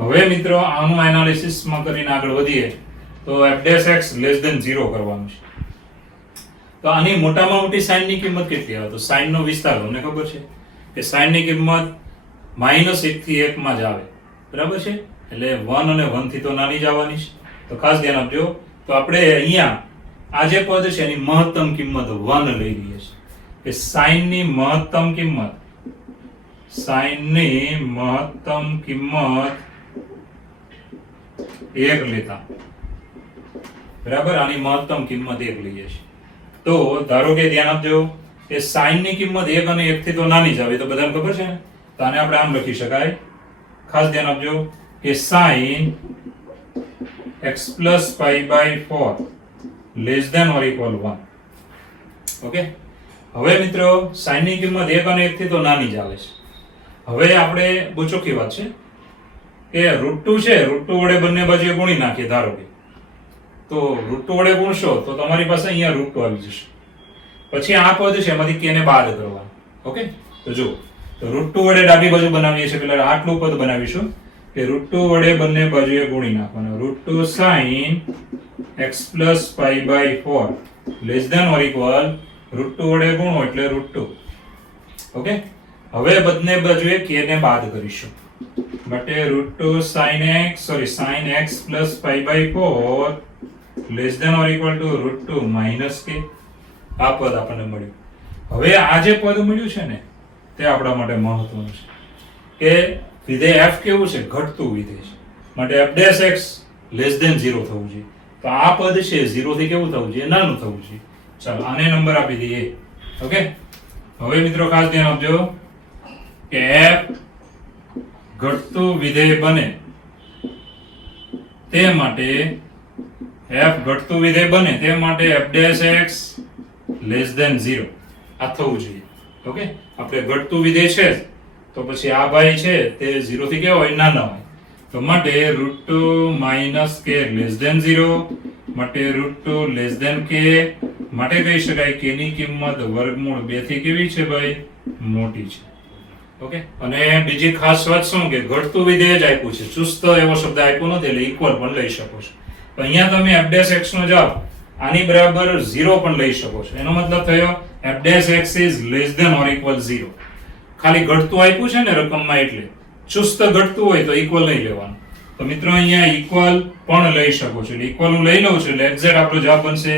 હવે મિત્રો આનું એનાલિસિસ માં કરીને આગળ વધીએ તો f' less than 0 કરવાનું છે. તો આની મોટામાં મોટી sin ની કિંમત કેટલી આવે? તો sin નો વિસ્તાર તમને ખબર છે કે sin ની કિંમત -1 થી 1 માં જ આવે. બરાબર છે? એટલે 1 અને 1 થી તો નાની જ આવવાની છે. તો ખાસ ધ્યાન આપજો. તો આપણે અહીંયા આ જે પદ છે એની મહત્તમ કિંમત 1 લઈ લઈએ છીએ કે sin ની મહત્તમ કિંમત 1 લેતા. બરાબર? આની મહત્તમ કિંમત 1 લઈએ છીએ. તો ધારો કે ધ્યાન આપજો કે sin ની કિંમત 1 અને 1 થી તો નાની જ આવે. તો બધાને ખબર છે ને? તો આને આપણે આમ લખી શકાય. ખાસ ધ્યાન આપજો કે sin x plus pi by 4 less than or equal 1. Okay, હવે મિત્રો sin ની કિંમત 1 અને 1 થી તો નાની જ આવે છે. હવે આપણે બહુ ચોખ્ખી વાત છે કે √2 છે, √2 વડે બંને બાજુએ ગુણી નાખીએ. ધારો કે તો √2 વડે ગુણશો તો તમારી પાસે અહીંયા √2 આવી જશે. પછી આ પદ છે એમાંથી k ને બાદ કરવાનું. ઓકે, તો જો તો √2 વડે ડાબી બાજુ બનાવીએ છીએ. પેલા આટલું પદ બનાવીશું કે √2 વડે બંને બાજુએ ગુણી નાખવાનું. √2 sin x plus pi by 4 less than or equal √2 વડે ગુણો એટલે √2. ઓકે, હવે બંને બાજુએ k ને બાદ કરીશું. માટે √2 sin x plus pi by 4 less than or equal to √2 minus k. આ પદ આપણને મળ્યું. હવે આ જે પદ મળ્યું છે ને તે આપણા માટે મહત્વનું છે કે વિધેય f કેવું છે? ઘટતું વિધેય છે. માટે f' less than 0 થવું જોઈએ. તો આ પદ છે 0 થી કેવું થવું જોઈએ? નાનું થવું જોઈએ. ચાલો આને નંબર આપી દઈએ. ઓકે, હવે મિત્રો ખાસ ધ્યાન આપજો કે f ઘટતું વિધેય બને તે માટે f ઘટતું વિધેય બને તે માટે f' less than 0 આ થવું જોઈએ. ઓકે, આપણે ઘટતું વિધેય છે તો પછી આ ભાઈ છે તે 0 થી કેવો હોય? નાના હોય. તો માટે √2 - k less than 0 માટે √2 less than k માટે કહી શકાય k ની કિંમત વર્ગમૂળ 2 થી કેવી છે ભાઈ? મોટી છે. ઓકે, અને બીજી ખાસ વાત શું કે ઘટતું વિધેય જ આપ્યું છે, ચુસ્ત એવો શબ્દ આપ્યો નથી, એટલે ઇક્વલ પણ લઈ શકો છો. તો અહીંયા તમે f' નો જવાબ આની બરાબર 0 પણ લઈ શકો છો. એનો મતલબ થયો f' is less than or equal 0. ખાલી ઘટતું આપ્યું છે ને રકમમાં, એટલે ચુસ્ત ઘટતું હોય તો ઇક્વલ નહીં લેવાનું. તો મિત્રો અહીંયા ઇક્વલ પણ લઈ શકો છો. એટલે ઇક્વલ હું લઈ લઉં છું એટલે એક્ઝેક્ટ આપણો જવાબ બનશે.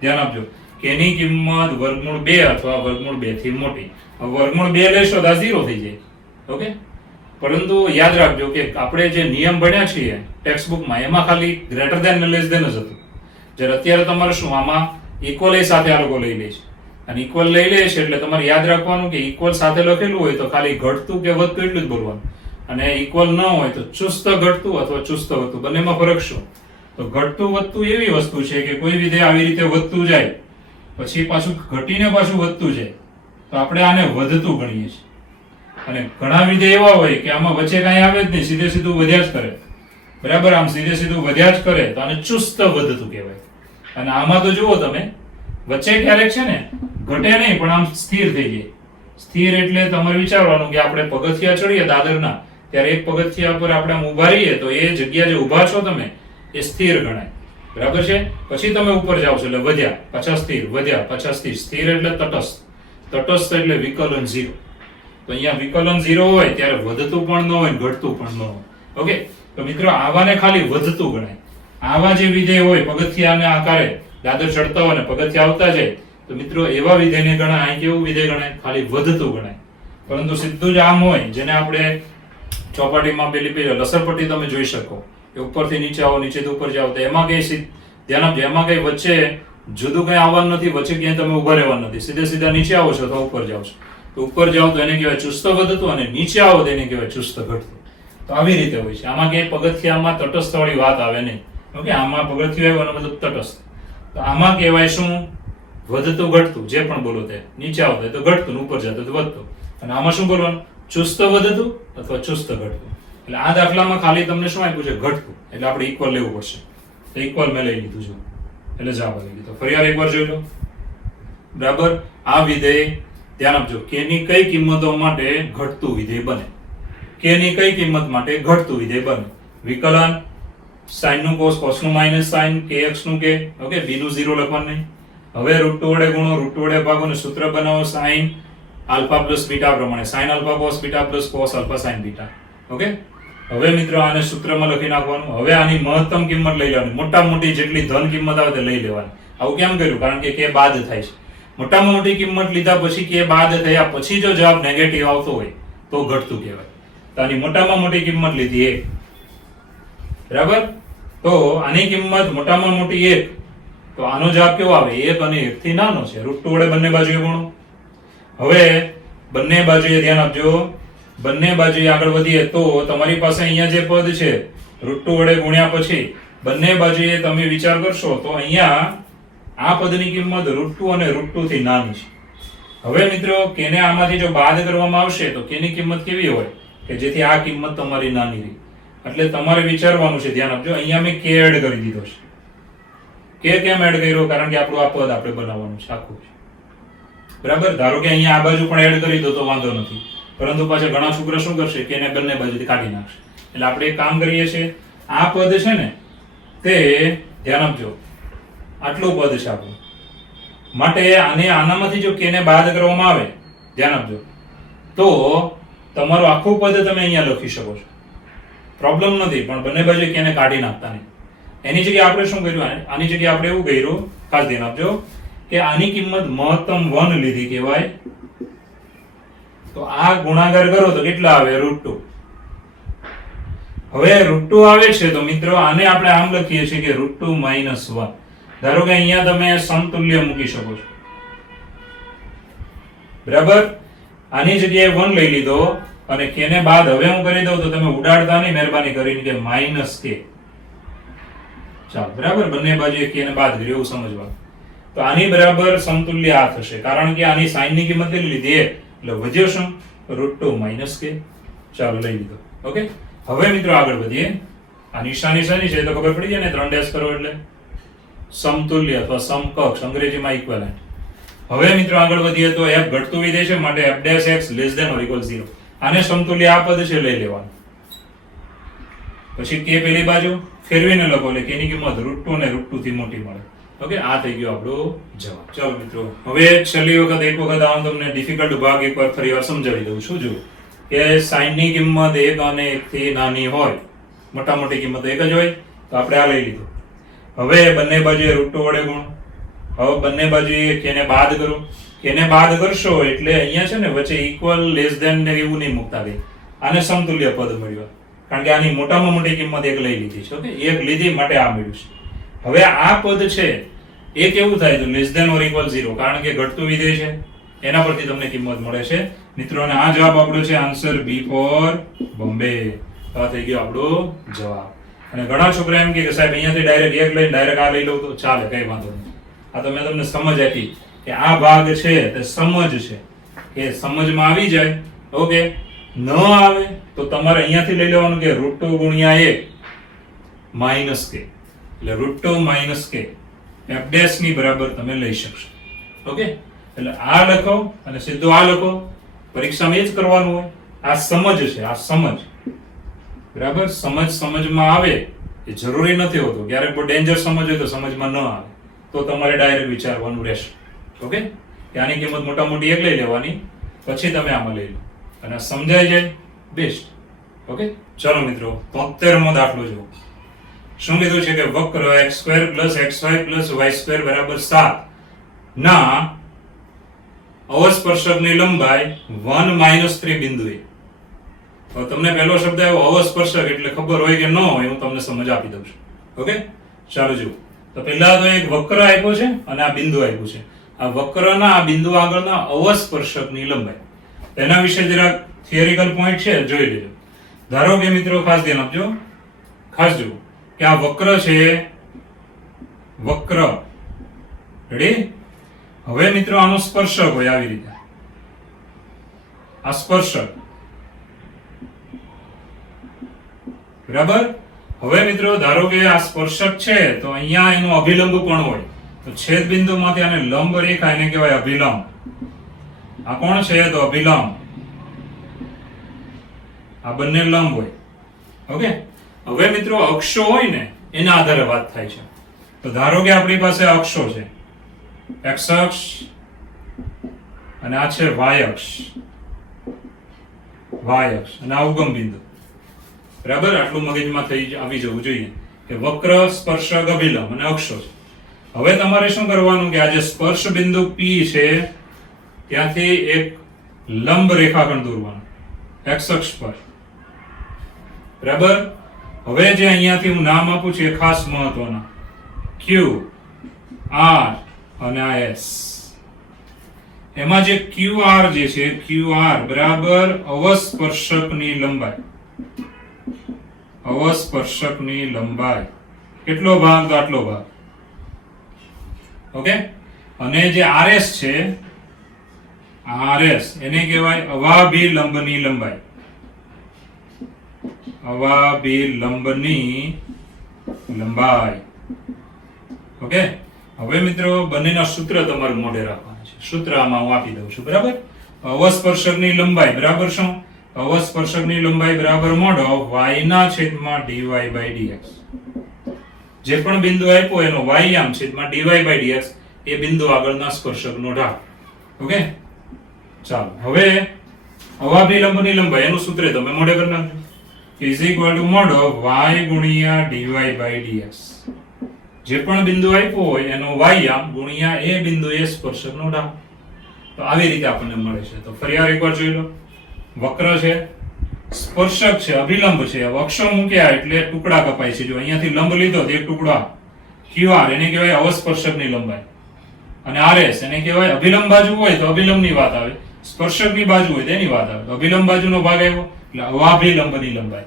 ધ્યાન આપજો કે ની કિંમત વર્ગમૂળ 2 અથવા વર્ગમૂળ 2 થી મોટી. હવે વર્ગમૂળ 2 લેશો તો આ 0 થઈ જાય. ઓકે, પરંતુ યાદ રાખજો કે આપણે જે નિયમ ભણ્યા છીએ ટેક્સ્ટ બુકમાં એમાં ખાલી ગ્રેટર ધેન અને લેસ ધેન જ હતું. જ્યારે અત્યારે તમારે શું આમાં ઇક્વલ સાથે આ લોકો લઈ લે છે, અને ઇક્વલ લઈ લે છે એટલે તમારે યાદ રાખવાનું કે ઇક્વલ સાથે લખેલું હોય તો ખાલી ઘટતું કે વધતું એટલું જ બોલવાનું, અને ઇક્વલ ન હોય તો ચુસ્ત ઘટતું અથવા ચુસ્ત વધતું બંનેમાં ફરક શું? તો ઘટતું વધતું એવી વસ્તુ છે કે કોઈ વિધેય આવી રીતે વધતું જાય પછી પાછું ઘટીને પાછું વધતું જાય તો આપણે આને વધતું ગણીએ છીએ. અને ઘણા વિધેય એવા હોય કે આમાં વચ્ચે કાંઈ આવે જ નહીં, સીધે સીધું વધ્યા જ કરે. બરાબર, આમ સીધે સીધું વધ્યા જ કરે તો આને ચુસ્ત વધતું કહેવાય. અને આમાં તો જુઓ તમે વચ્ચે ક્યારેક છે ને ઘટે નહીં પણ આમ સ્થિર થઈ જાય. સ્થિર એટલે તમારે વિચારવાનું કે આપણે પગથિયા ચડીએ દાદરના ત્યારે એક પગથિયા પર આપણે આમ ઊભા રહીએ તો એ જગ્યા જે ઊભા છો તમે એ સ્થિર ગણાય. બરાબર છે, પછી તમે ઉપર જાઓ છો એટલે વધ્યા પાછા સ્થિર, વધ્યા પાછા સ્થિર. સ્થિર એટલે તટસ્થ, તટસ્થ એટલે વિકલન 0. તો અહીંયા વિકલન 0 હોય ત્યારે વધતું પણ ન હોય ઘટતું પણ ન હોય. ઓકે, તો મિત્રો આવાને ખાલી વધતું ગણાય. આવા જે વિધેય હોય પગથિયાને આકારે દાદર ચડતા હોય ને પગથિયા આવતા જાય તો મિત્રો એવા વિધેયને ગણાય. અહીં કેવું વિધેય ગણાય? ખાલી વધતું ગણાય. પરંતુ સીધું જ આમ હોય જેને આપણે ચોપાટીમાં પેલી લસરપટ્ટી તમે જોઈ શકો કે ઉપરથી નીચે આવો નીચેથી ઉપર જાઓ તો એમાં કઈ ધ્યાન આપજો, એમાં કઈ વચ્ચે જુદું કઈ આવવાનું નથી, વચ્ચે ક્યાંય તમે ઉભા રહેવાનું નથી. સીધે સીધા નીચે આવો છો તો ઉપર જાઓ છો, તો ઉપર જાઓ તો એને કહેવાય ચુસ્ત વધતું અને નીચે આવો તો એને કહેવાય ચુસ્ત ઘટતું. તો આવી રીતે હોય છે. આમાં ક્યાંય પગથિયામાં તટસ્થ વાળી વાત આવે નહીં. ઓકે, આમાં પગથિયું આવ્યું મતલબ તટસ્થ. તો આમાં કહેવાય શું? વધતું ઘટતું, જે પણ બોલો તે. નીચે આવતું તો ઘટતું, ઉપર જતું તો વધતું. અને આમાં શું બોલવાનું? ચુસ્ત વધતું અથવા ચુસ્ત ઘટતું. એટલે આ દાખલામાં ખાલી તમને શું આપ્યું છે? ઘટતું. એટલે આપણે ઇક્વલ લેવું પડશે. તો ઇક્વલ મેં લઈ લીધું છે એટલે જવાબ આવી લીધો. ફરી એકવાર જોઈ લો. બરાબર, આ વિધેય ધ્યાન આપજો k ની કઈ કિંમતો માટે ઘટતું વિધેય બને? k ની કઈ કિંમત માટે ઘટતું વિધેય બને? વિકલન sin નું cos, cos નું minus sin, kx નું k. ઓકે, b નું 0 લખવાનું નહીં. હવે √2 વડે ગુણો, √2 વડે ભાગો અને સૂત્ર બનાવો sin આલ્ફા પ્લસ બીટા પ્રમાણે. sin alpha cos beta plus cos alpha sin beta. Okay, હવે મિત્રો આને સૂત્રમાં લખી નાખવાનું. હવે આની મહત્તમ કિંમત લઈ લેવાની. મોટામાં મોટી જેટલી ધન કિંમત આવે તે લઈ લેવાની. આવું કેમ કર્યું? કારણ કે k બાદ થાય છે. મોટામાં મોટી કિંમત લીધા પછી કે બાદ થયા પછી જો જવાબ નેગેટિવ આવતો હોય તો ઘટતું કહેવાય. તો આની મોટામાં મોટી કિંમત લીધી 1. બરાબર, તો આની કિંમત મોટામાં મોટી 1, તો આનો જવાબ કેવો આવે? 1 અને 1 થી નાનો છે. √2 વડે બંને બાજુએ ગુણો. હવે બંને બાજુએ ધ્યાન આપજો, બંને બાજુએ આગળ વધીએ તો તમારી પાસે અહીંયા જે પદ છે √2 વડે ગુણ્યા પછી બંને બાજુએ તમે વિચાર કરશો તો અહીંયા આ પદની કિંમત √2 અને √2 થી નાની છે. હવે મિત્રો કેને આમાંથી જો બાદ કરવામાં આવશે તો કેની કિંમત કેવી હોય કે જેથી આ કિંમત તમારી નાની રહી. એટલે તમારે વિચારવાનું છે. ધ્યાન આપજો, અહીંયા મેં k એડ કરી દીધો છે. k કેમ એડ કર્યો? કારણ કે આપણું આ પદ આપણે બનાવવાનું છે આખું. બરાબર, ધારો કે અહીંયા આ બાજુ પણ એડ કરી દો તો વાંધો નથી, પરંતુ પાછા ઘણા છોકરા શું કરશે કે એને બંને બાજુથી કાઢી નાખશે. એટલે આપણે એક કામ કરીએ છીએ, આ પદ છે ને તે ધ્યાન આપજો આટલું પદ છે આપણું, માટે આને આનામાંથી જો k ને બાદ કરવામાં આવે, ધ્યાન આપજો, તો તમારું આખું પદ તમે અહીંયા લખી શકો છો. પ્રોબ્લેમ નથી, પણ બંને બાજુ k ને કાઢી નાખતા નહીં. એની જગ્યાએ આપણે શું કર્યું? આની જગ્યાએ આપણે એવું કર્યું, ખાસ ધ્યાન આપજો કે આની કિંમત મહત્તમ 1 લીધી કહેવાય. તો આ ગુણાકાર કરો તો કેટલા આવે? √2. હવે √2 આવે છે તો મિત્રો આને આપણે આમ લખીએ છીએ કે √2 - 1. ધારો કે અહીંયા તમે સમતુલ્ય મૂકી શકો છો, બરાબર. આની જગ્યાએ 1 લઈ લીધો અને k ને બાદ હવે હું કરી દઉં તો તમે ઉડાડતા નહીં મહેરબાની કરીને કે -k. ચાલો, બરાબર. બંને બાજુએ k ને બાદ કર્યું એવું સમજવા. તો આની બરાબર સમતુલ્ય આ થશે, કારણ કે આની sin ની કિંમત કેટલી લીધી 1, એટલે વધ્યો શું? √2 - k. ચાલો, લઈ લીધો. ઓકે. હવે મિત્રો આગળ વધીએ. આ નિશાની શેની છે તો ખબર પડી જાય ને, 3 ડેશ કરો એટલે સમતુલ્ય અથવા સમકક્ષ, અંગ્રેજીમાં ઇક્વિવેલન્ટ. હવે મિત્રો આગળ વધીએ તો f ઘટતું વિધેય છે માટે f' less than or equal 0. આને સમતુલ્ય આ પદ છે લઈ લેવાનું. પછી k પેલી બાજુ ફેરવીને લખો એટલે k ની કિંમત √2 ને √2 થી મોટી મળે. ઓકે, આ થઈ ગયો આપણો જવાબ. ચલો મિત્રો, હવે છેલ્લી વખત એક વખત આમ તમને ડિફિકલ્ટ ભાગ એકવાર ફરીવાર સમજાવી દઉં છું. જો કે sin ની કિંમત 1 અને 1 થી નાની હોય, મોટા મોટી કિંમત 1 જ હોય તો આપણે આ લઈ લીધું. હવે બંને બાજુએ √2 વડે ગુણો. હવે બંને બાજુએ k ને બાદ કરો. k ને બાદ કરશો એટલે અહીંયા છે ને વચ્ચે ઇક્વલ, લેસ ધેન ને એવું નહીં મૂકતા ગઈ. આને સમતુલ્ય પદ મળ્યું, કારણ કે આની મોટામાં મોટી કિંમત 1 લઈ લીધી છે. ઓકે, 1 લીધી માટે આ મળ્યું છે. હવે આ પદ છે એ કેવું થાય તો લેસ ધેન ઓર ઇક્વલ 0, કારણ કે ઘટતું વિધેય છે એના પરથી તમને કિંમત મળે છે. મિત્રો, અને આ જવાબ આપણો છે આન્સર B ફોર બોમ્બે. આ થઈ ગયો આપણો જવાબ. અને ઘણા છોકરા એમ કે સાહેબ અહીંયાથી ડાયરેક્ટ 1 લઈને ડાયરેક્ટ આ લઈ લઉં તો ચાલે, કઈ વાંધો નહીં. આ તો મેં તમને સમજ આપી કે આ ભાગ છે તે સમજ છે, એ સમજમાં આવી જાય. ઓકે, ન આવે તો તમારે અહીંયાથી લઈ લેવાનું કે √2 ગુણ્યા 1 - k, એટલે √2 - k f' ની બરાબર તમે લઈ શકશો. ઓકે, એટલે આ લખો અને સીધો આ લખો. પરીક્ષામાં એ જ કરવાનું હોય. આ સમજ છે, આ સમજ, બરાબર. સમજમાં આવે એ જરૂરી નથી હોતું. ક્યારેક બહુ ડેન્જર સમજ હોય તો સમજમાં ન આવે તો તમારે ડાયરેક્ટ વિચારવાનું રહેશે. ઓકે, કે આની કિંમત મોટા મોટી 1 લઈ લેવાની, પછી તમે આમાં લઈ લો અને સમજાઈ જાય બેસ્ટ. ઓકે, ચલો મિત્રો, 73મો દાખલો જુઓ. શું કીધું છે કે વક્ર x² + xy + y² = 7 ના અવસ્પર્શકની લંબાઈ 1 - 3 બિંદુએ. હવે તમને પહેલો શબ્દ આવ્યો અવસ્પર્શક, એટલે ખબર હોય કે ન હોય હું તમને સમજ આપી દઉં છું. ઓકે, ચાલો જુઓ. તો પહેલા તો એક વક્ર આપ્યો છે અને આ બિંદુ આપ્યું છે. આ વક્રના આ બિંદુ આગળના અવસ્પર્શકની લંબાઈ, એના વિશે જરા થિયરિકલ પોઈન્ટ છે, જોઈ લેજો. ધારો કે મિત્રો, ખાસ ધ્યાન આપજો, ખાસ જુઓ કે આ વક્ર છે, વક્ર. રેડી? હવે મિત્રો આનો સ્પર્શક હોય આવી રીતે, આ સ્પર્શક, બરાબર. હવે મિત્રો ધારો કે આ સ્પર્શક છે તો અહીંયા એનો અભિલંબ પણ હોય, તો છેદ બિંદુમાંથી આને લંબ રેખા એને કહેવાય અભિલંબ. આ કોણ છે તો અભિલંબ. આ બંને લંબ હોય. ઓકે, હવે મિત્રો અક્ષો હોય ને એના આધારે વાત થાય છે. તો ધારો કે આપણી પાસે અક્ષો છે, x અક્ષ અને આ છે y અક્ષ, અને આ ઉગમ બિંદુ. બરાબર, આટલું મગજમાં આવી જવું જોઈએ કે વક્ર, સ્પર્શક, અભિલંબ અને અક્ષો છે. હવે તમારે શું કરવાનું કે આ જે સ્પર્શ બિંદુ P છે ત્યાંથી એક લંબ રેખાખંડ દોરવાનું x અક્ષ પર. બરાબર. હવે જે અહીંયાથી હું નામ આપું છું એ ખાસ મહત્વના, Q, R અને આ S. એમાં જે QR જે છે, QR બરાબર અવસ્પર્શકની લંબાઈ, અવસ્પર્શકની લંબાઈ કેટલો ભાગ તો આટલો ભાગ. ઓકે, અને જે RS છે, RS એને કહેવાય અવાભિલંબની લંબાઈ, અવાભિલંબની લંબાઈ. ઓકે, હવે મિત્રો બંનેના સૂત્ર તમારું મોઢે રાખવાના છે. સૂત્ર આમાં હું આપી દઉં છું. બરાબર, અવસ્પર્શકની લંબાઈ બરાબર શું? અવસ્પર્શકની લંબાઈ બરાબર મોડો y ના છેદમાં dy/dx. જે પણ બિંદુ આપ્યો એનો y આમ છેદમાં dy/dx, એ બિંદુ આગળના સ્પર્શકનો ઢાળ. ઓકે, ચાલો હવે અવાભિલંબની લંબાઈ એનું સૂત્ર તમે મોઢે કરી નાખજો, is equal to મોડો y ગુણ્યા dy/dx. જે પણ બિંદુ આપ્યો હોય એનો y આમ ગુણ્યા એ બિંદુ એ સ્પર્શકનો ઢાળ. તો આવી રીતે આપણને મળે છે. તો ફરી એકવાર જોઈ લો. વક્ર છે, સ્પર્શક છે, અભિલંબ છે, અક્ષો મૂક્યા એટલે ટુકડા કપાય છે. જો અહીંયાથી લંબ લીધો તો એક ટુકડો QR એને કહેવાય અવસ્પર્શકની લંબાઈ, અને RS એને કહેવાય અભિલંબ બાજુ હોય તો અભિલંબની વાત આવે, સ્પર્શકની બાજુ હોય તેની વાત આવે. અભિલંબ બાજુનો ભાગ આવ્યો એટલે અવાભિલંબની લંબાઈ.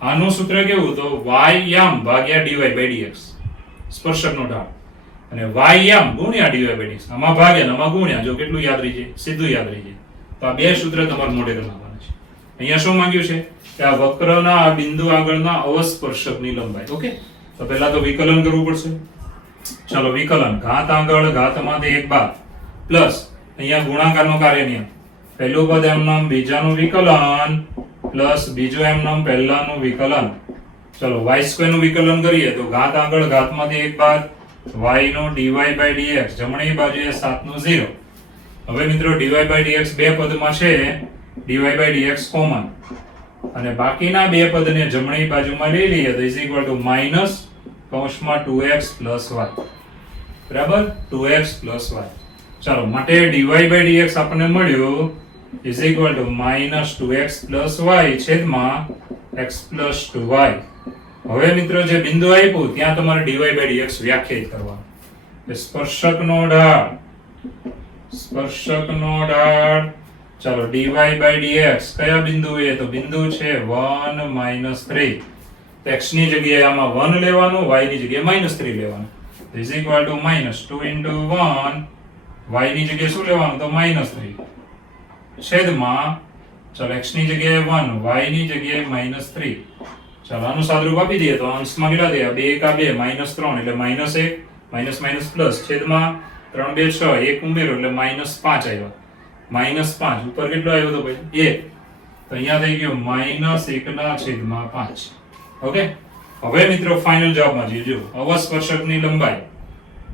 આનું સૂત્ર કેવું તો y ભાગ્યા dy/dx સ્પર્શકનો ઢાળ, અને y ગુણ્યા dy/dx. આમાં ભાગ્યા ને આમાં ગુણ્યા. જો કેટલું યાદ રહી જાય, સીધું યાદ રહી જાય. તો આ બે સૂત્ર તમારે મોઢે કરવાના છે. અહીંયા શું માંગ્યું છે કે આ વક્રના આ બિંદુ આગળના અવસ્પર્શકની લંબાઈ. ઓકે, તો પહેલા તો વિકલન કરવું પડશે. ચાલો વિકલન, ઘાત આગળ ઘાતમાંથી એક બાદ પ્લસ અહીંયા ગુણાકારનો કાર્ય નિયમ, પહેલું પદ એમ નામ બીજાનું વિકલન પ્લસ બીજું એમ નામ પહેલાનું વિકલન. ચલો y² નું વિકલન કરીએ તો ઘાત આગળ ઘાતમાંથી એક બાદ y નો dy/dx, જમણી બાજુએ 7 નું 0. હવે મિત્રો dy/dx બે પદમાં છે, dy/dx કોમન, અને બાકીના બે પદને જમણી બાજુમાં લઈ લઈએ તો ઇઝ ઇક્વલ ટુ માઈનસ કૌંસમાં 2x પ્લસ y, બરાબર 2x પ્લસ y. ચાલો માટે dy/dx આપણને મળ્યું is equal to minus 2x plus y છેદમાં x પ્લસ 2y. હવે મિત્રો જે બિંદુ આપ્યું ત્યાં તમારે dy/dx વ્યાખ્યાયિત કરવાનું. સ્પર્શકનો ઢાળ, સ્પર્શકનો ઢાળ. ચાલો dy/dx કયા બિંદુએ, તો બિંદુ છે 1 - 3. x ની જગ્યાએ આમાં 1 લેવાનું, y ની જગ્યાએ -3 લેવાનું. ઇઝ ઇક્વલ ટુ -2 * 1, y ની જગ્યાએ શું લેવાનું તો -3 છેદમાં, ચાલો x ની જગ્યાએ 1, y ની જગ્યાએ -3. ચાલો આનું સાદરૂપ આપી દઈએ તો અંશમાં કેટલા થયા 2 * 2 -3 એટલે -1 માઇનસ પ્લસ છેદમાં 3 2 6 1 ઉમેરો એટલે -5 આવ્યા. -5 ઉપર કેટલો આવ્યો તો ભાઈ 1, તો અહીંયા થઈ ગયો -1/5. ઓકે, હવે મિત્રો ફાઇનલ જવાબમાં જઈએ. જો અવસ્પર્શકની લંબાઈ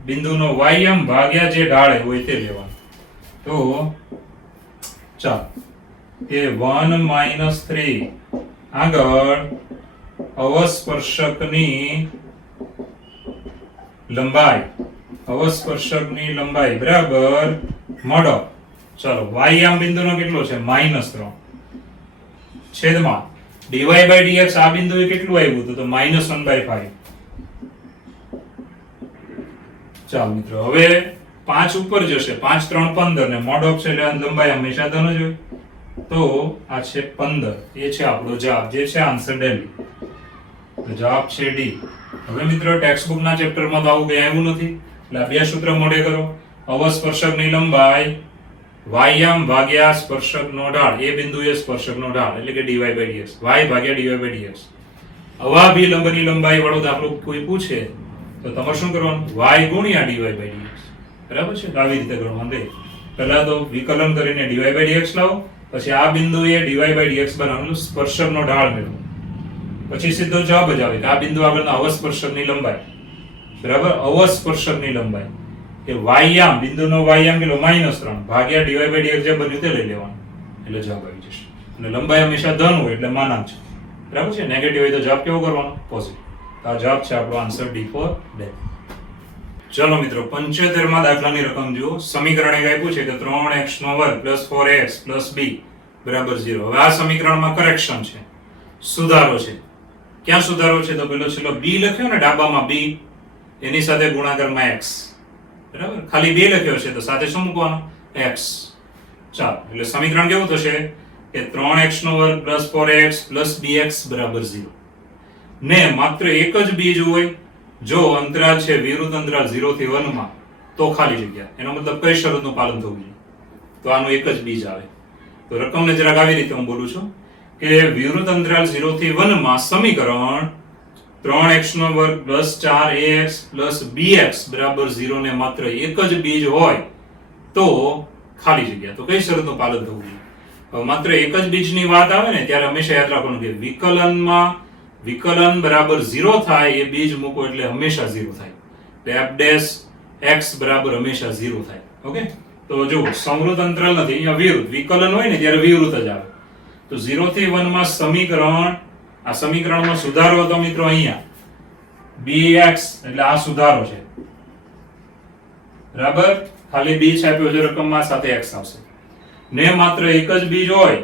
બિંદુનો y ભાગ્યા જે ઢાળ હોય તે લેવાનું. તો ચાલો એ 1 - 3 આગળ અવસ્પર્શકની લંબાઈ, અવસ્પર્શકની લંબાઈ બરાબર મોડો. ચલો y બિંદુનો કેટલો છે -3 છેદમાં dy/dx આ બિંદુએ કેટલું આવ્યું તો -1/5. ચાલો મિત્રો હવે 5 ઉપર જશે, 5 3 15 ને મોડોક છે એટલે લંબાઈ હંમેશા ધન જ હોય. તો આ છે 15, એ છે આપણો જવાબ, જે છે આન્સર ડેલી. તો જવાબ છે ડી. હવે મિત્રો ટેક્સ્ટ બુક ના ચેપ્ટરમાં તો આવું કઈ આવ્યું નથી, એટલે આ બે સૂત્ર મોઢે કરો. અવસ્પર્શકની લંબાઈ y ભાગ્યા સ્પર્શકનો ઢાળ, એ બિંદુએ સ્પર્શકનો ઢાળ એટલે કે dy/dx, y ભાગ્યા dy/dx. અવાભિલંબની લંબાઈ વાળો દાખલો કોઈ પૂછે તો તમારે શું કરવાનું y ગુણ્યા dy/dx, બરાબર છે. આવી રીતે ગણવાનું દે. પહેલા તો વિકલન કરીને dy/dx લાવો, પછી આ બિંદુએ dy/dx બનાવવાનું, સ્પર્શકનો ઢાળ મેળવો, પછી સીધો જવાબ જ આવે કે આ બિંદુ આગળના અવસ્પર્શકની લંબાઈ, બરાબર અવસ્પર્શકની લંબાઈ કે y બિંદુનો y કેટલો -3 ભાગ્યા dy/dx જે બન્યું તે લઈ લેવાનું એટલે જવાબ આવી જશે. અને લંબાઈ હંમેશા ધન હોય એટલે માનાંક છે, બરાબર છે. નેગેટિવ હોય તો જવાબ કેવો કરવાનો પોઝિટિવ. તો આ જવાબ છે આપણો આન્સર ડી ફોર ડે. ચલો મિત્રો 75 માં દાખલાની રકમ જુઓ. સમીકરણ એક આપ્યું છે કે 3x² + 4x + b = 0. હવે આ સમીકરણમાં કરેક્શન છે, સુધારો છે. ક્યાં સુધારો છે તો પેલો છેલ્લો b લખ્યો ને ડાબામાં b, એની સાથે ગુણાકારમાં x, બરાબર. ખાલી 2 લખ્યો છે તો સાથે શું મૂકવાનું x. ચાલો એટલે સમીકરણ કેવું થશે કે 3x² + 4x + bx = 0. ને માત્ર એક જ બીજ હોય જો અંતરાલ છે વિરુદ્ધ અંતરાલ 0 થી 1 માં તો ખાલી જગ્યા. એનો મતલબ કઈ શરતનું પાલન થવું જોઈએ તો આનું એક જ બીજ આવે. તો રકમને જરાક આવી રીતે હું બોલું છું કે વિરુદ્ધ અંતરાલ 0 થી 1 માં સમીકરણ 3x² + 4ax + bx = 0 ને માત્ર એક જ બીજ હોય તો ખાલી જગ્યા. તો કઈ શરતનું પાલન થવું જોઈએ? હવે માત્ર એક જ બીજની વાત આવે ને ત્યારે હંમેશા યાદ રાખવાનું કે વિકલનમાં વિકલન બરાબર 0 થાય એ બીજ મૂકો એટલે હંમેશા 0 થાય. f' x બરાબર હંમેશા 0 થાય. ઓકે, તો જો સમૃદ્ધ અંતરાલ નથી, અહીંયા વિરુદ્ધ વિકલન હોય ને ત્યારે વિવૃત જ આવે. તો 0 થી 1 માં સમીકરણ, આ સમીકરણમાં સુધારો હતો મિત્રો અહીંયા bx એટલે આ સુધારો છે, બરાબર. ખાલી b છાપ્યો છે રકમમાં, સાથે x આવશે. ને માત્ર એક જ બીજ હોય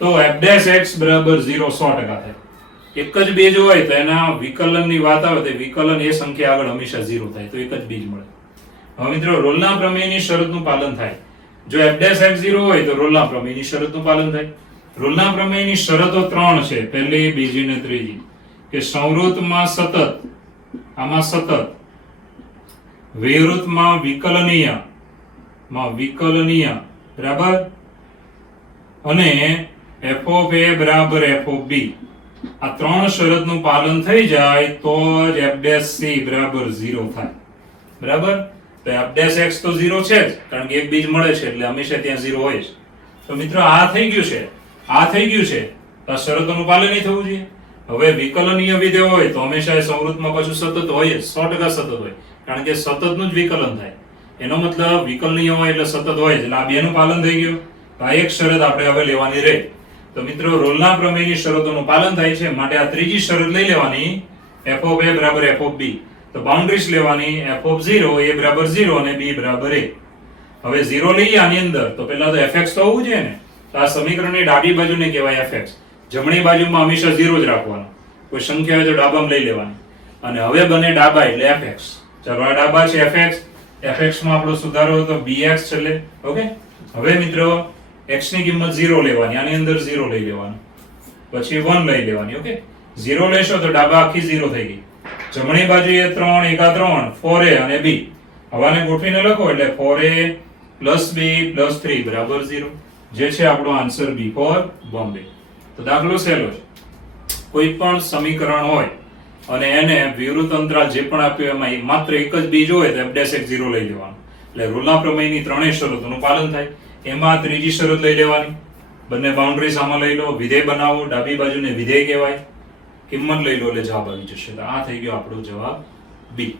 તો f dash x બરાબર 0 100% થાય. એક જ બેજ હોય તો એના વિકલનની વાત આવે તો વિકલન એ સંખ્યા આગળ હંમેશા 0 થાય, તો એક જ બેજ મળે. હવે મિત્રો રોલના પ્રમેયની શરતનું પાલન થાય. જો f dash x 0 હોય તો રોલના પ્રમેયની શરતનું પાલન થાય. રોલના પ્રમેયની શરતો 3 છે, પહેલી, બીજી ને ત્રીજી, કે સંવૃતમાં સતત, આમાં સતત, વિવૃતમાં વિકલનીય, માં વિકલનીય, બરાબર, અને f of a બરાબર f of b, આ ત્રણ શરતનું પાલન થઈ જાય તો જ f dash c બરાબર 0 થાય. બરાબર, તો f dash x તો 0 છે જ, કારણ કે એક બીજ મળે છે એટલે હંમેશા ત્યાં 0 હોય જ. તો મિત્રો આ થઈ ગયું છે, આ થઈ ગયું છે, તો આ શરતોનું પાલન નહીં થવું જોઈએ. હવે વિકલનીય વિધેય હોય તો હંમેશા એ સંવૃતમાં પાછું સતત હોય જ, 100% સતત હોય, કારણ કે સતતનું જ વિકલન થાય. એનો મતલબ વિકલનીય હોય એટલે સતત હોય જ, એટલે આ બેનું પાલન થઈ ગયું. તો આ એક શરત આપણે હવે લેવાની રહે. તો મિત્રો રોલના પ્રમેયની શરતોનું પાલન થાય છે, માટે આ ત્રીજી શરત લઈ લેવાની, f of a બરાબર f of b. તો બાઉન્ડ્રીઝ લેવાની, f of 0 a બરાબર 0 અને b બરાબર a. હવે 0 લઈએ આની અંદર, તો પહેલા તો fx તો હોવું જોઈએ ને. તો આ સમીકરણની ડાબી બાજુને કહેવાય fx, જમણી બાજુમાં હંમેશા 0 જ રાખવાનો. કોઈ સંખ્યા હોય તો ડાબામાં લઈ લેવાની. અને હવે બને ડાબા એટલે fx. ચાલો આ ડાબા છે fx, fx માં આપણો સુધારો તો bx છેલ્લે. ઓકે, હવે મિત્રો x ની કિંમત 0 લેવાની, આની અંદર 0 લઈ લેવાનું, પછી 1 લઈ લેવાની. ઓકે, 0 લેશો તો ડાબા આખી 0 થઈ ગઈ. જમણી બાજુએ 3 એકા 3, 4a અને b. હવાને ગોઠવીને લખો એટલે 4a + b + 3 બરાબર 0, જે છે આપણો આન્સર b ફોર બોમ્બે. તો દાખલો સહેલો છે. કોઈ પણ સમીકરણ હોય અને એને વિવૃત અંતરાલ જે પણ આપ્યું એમાં માત્ર એક જ બીજ હોય તો f dash x 0 લઈ લેવાનું. એટલે રોલના પ્રમેયની ત્રણેય શરતોનું પાલન થાય. એમાં ત્રીજી શરત લઈ લેવાની, બંને બાઉન્ડ્રી આમાં લઈ લો, વિધેય બનાવો, ડાબી બાજુને વિધેય કહેવાય, કિંમત લઈ લો એટલે જવાબ આવી જશે. તો આ થઈ ગયો આપણો જવાબ બી.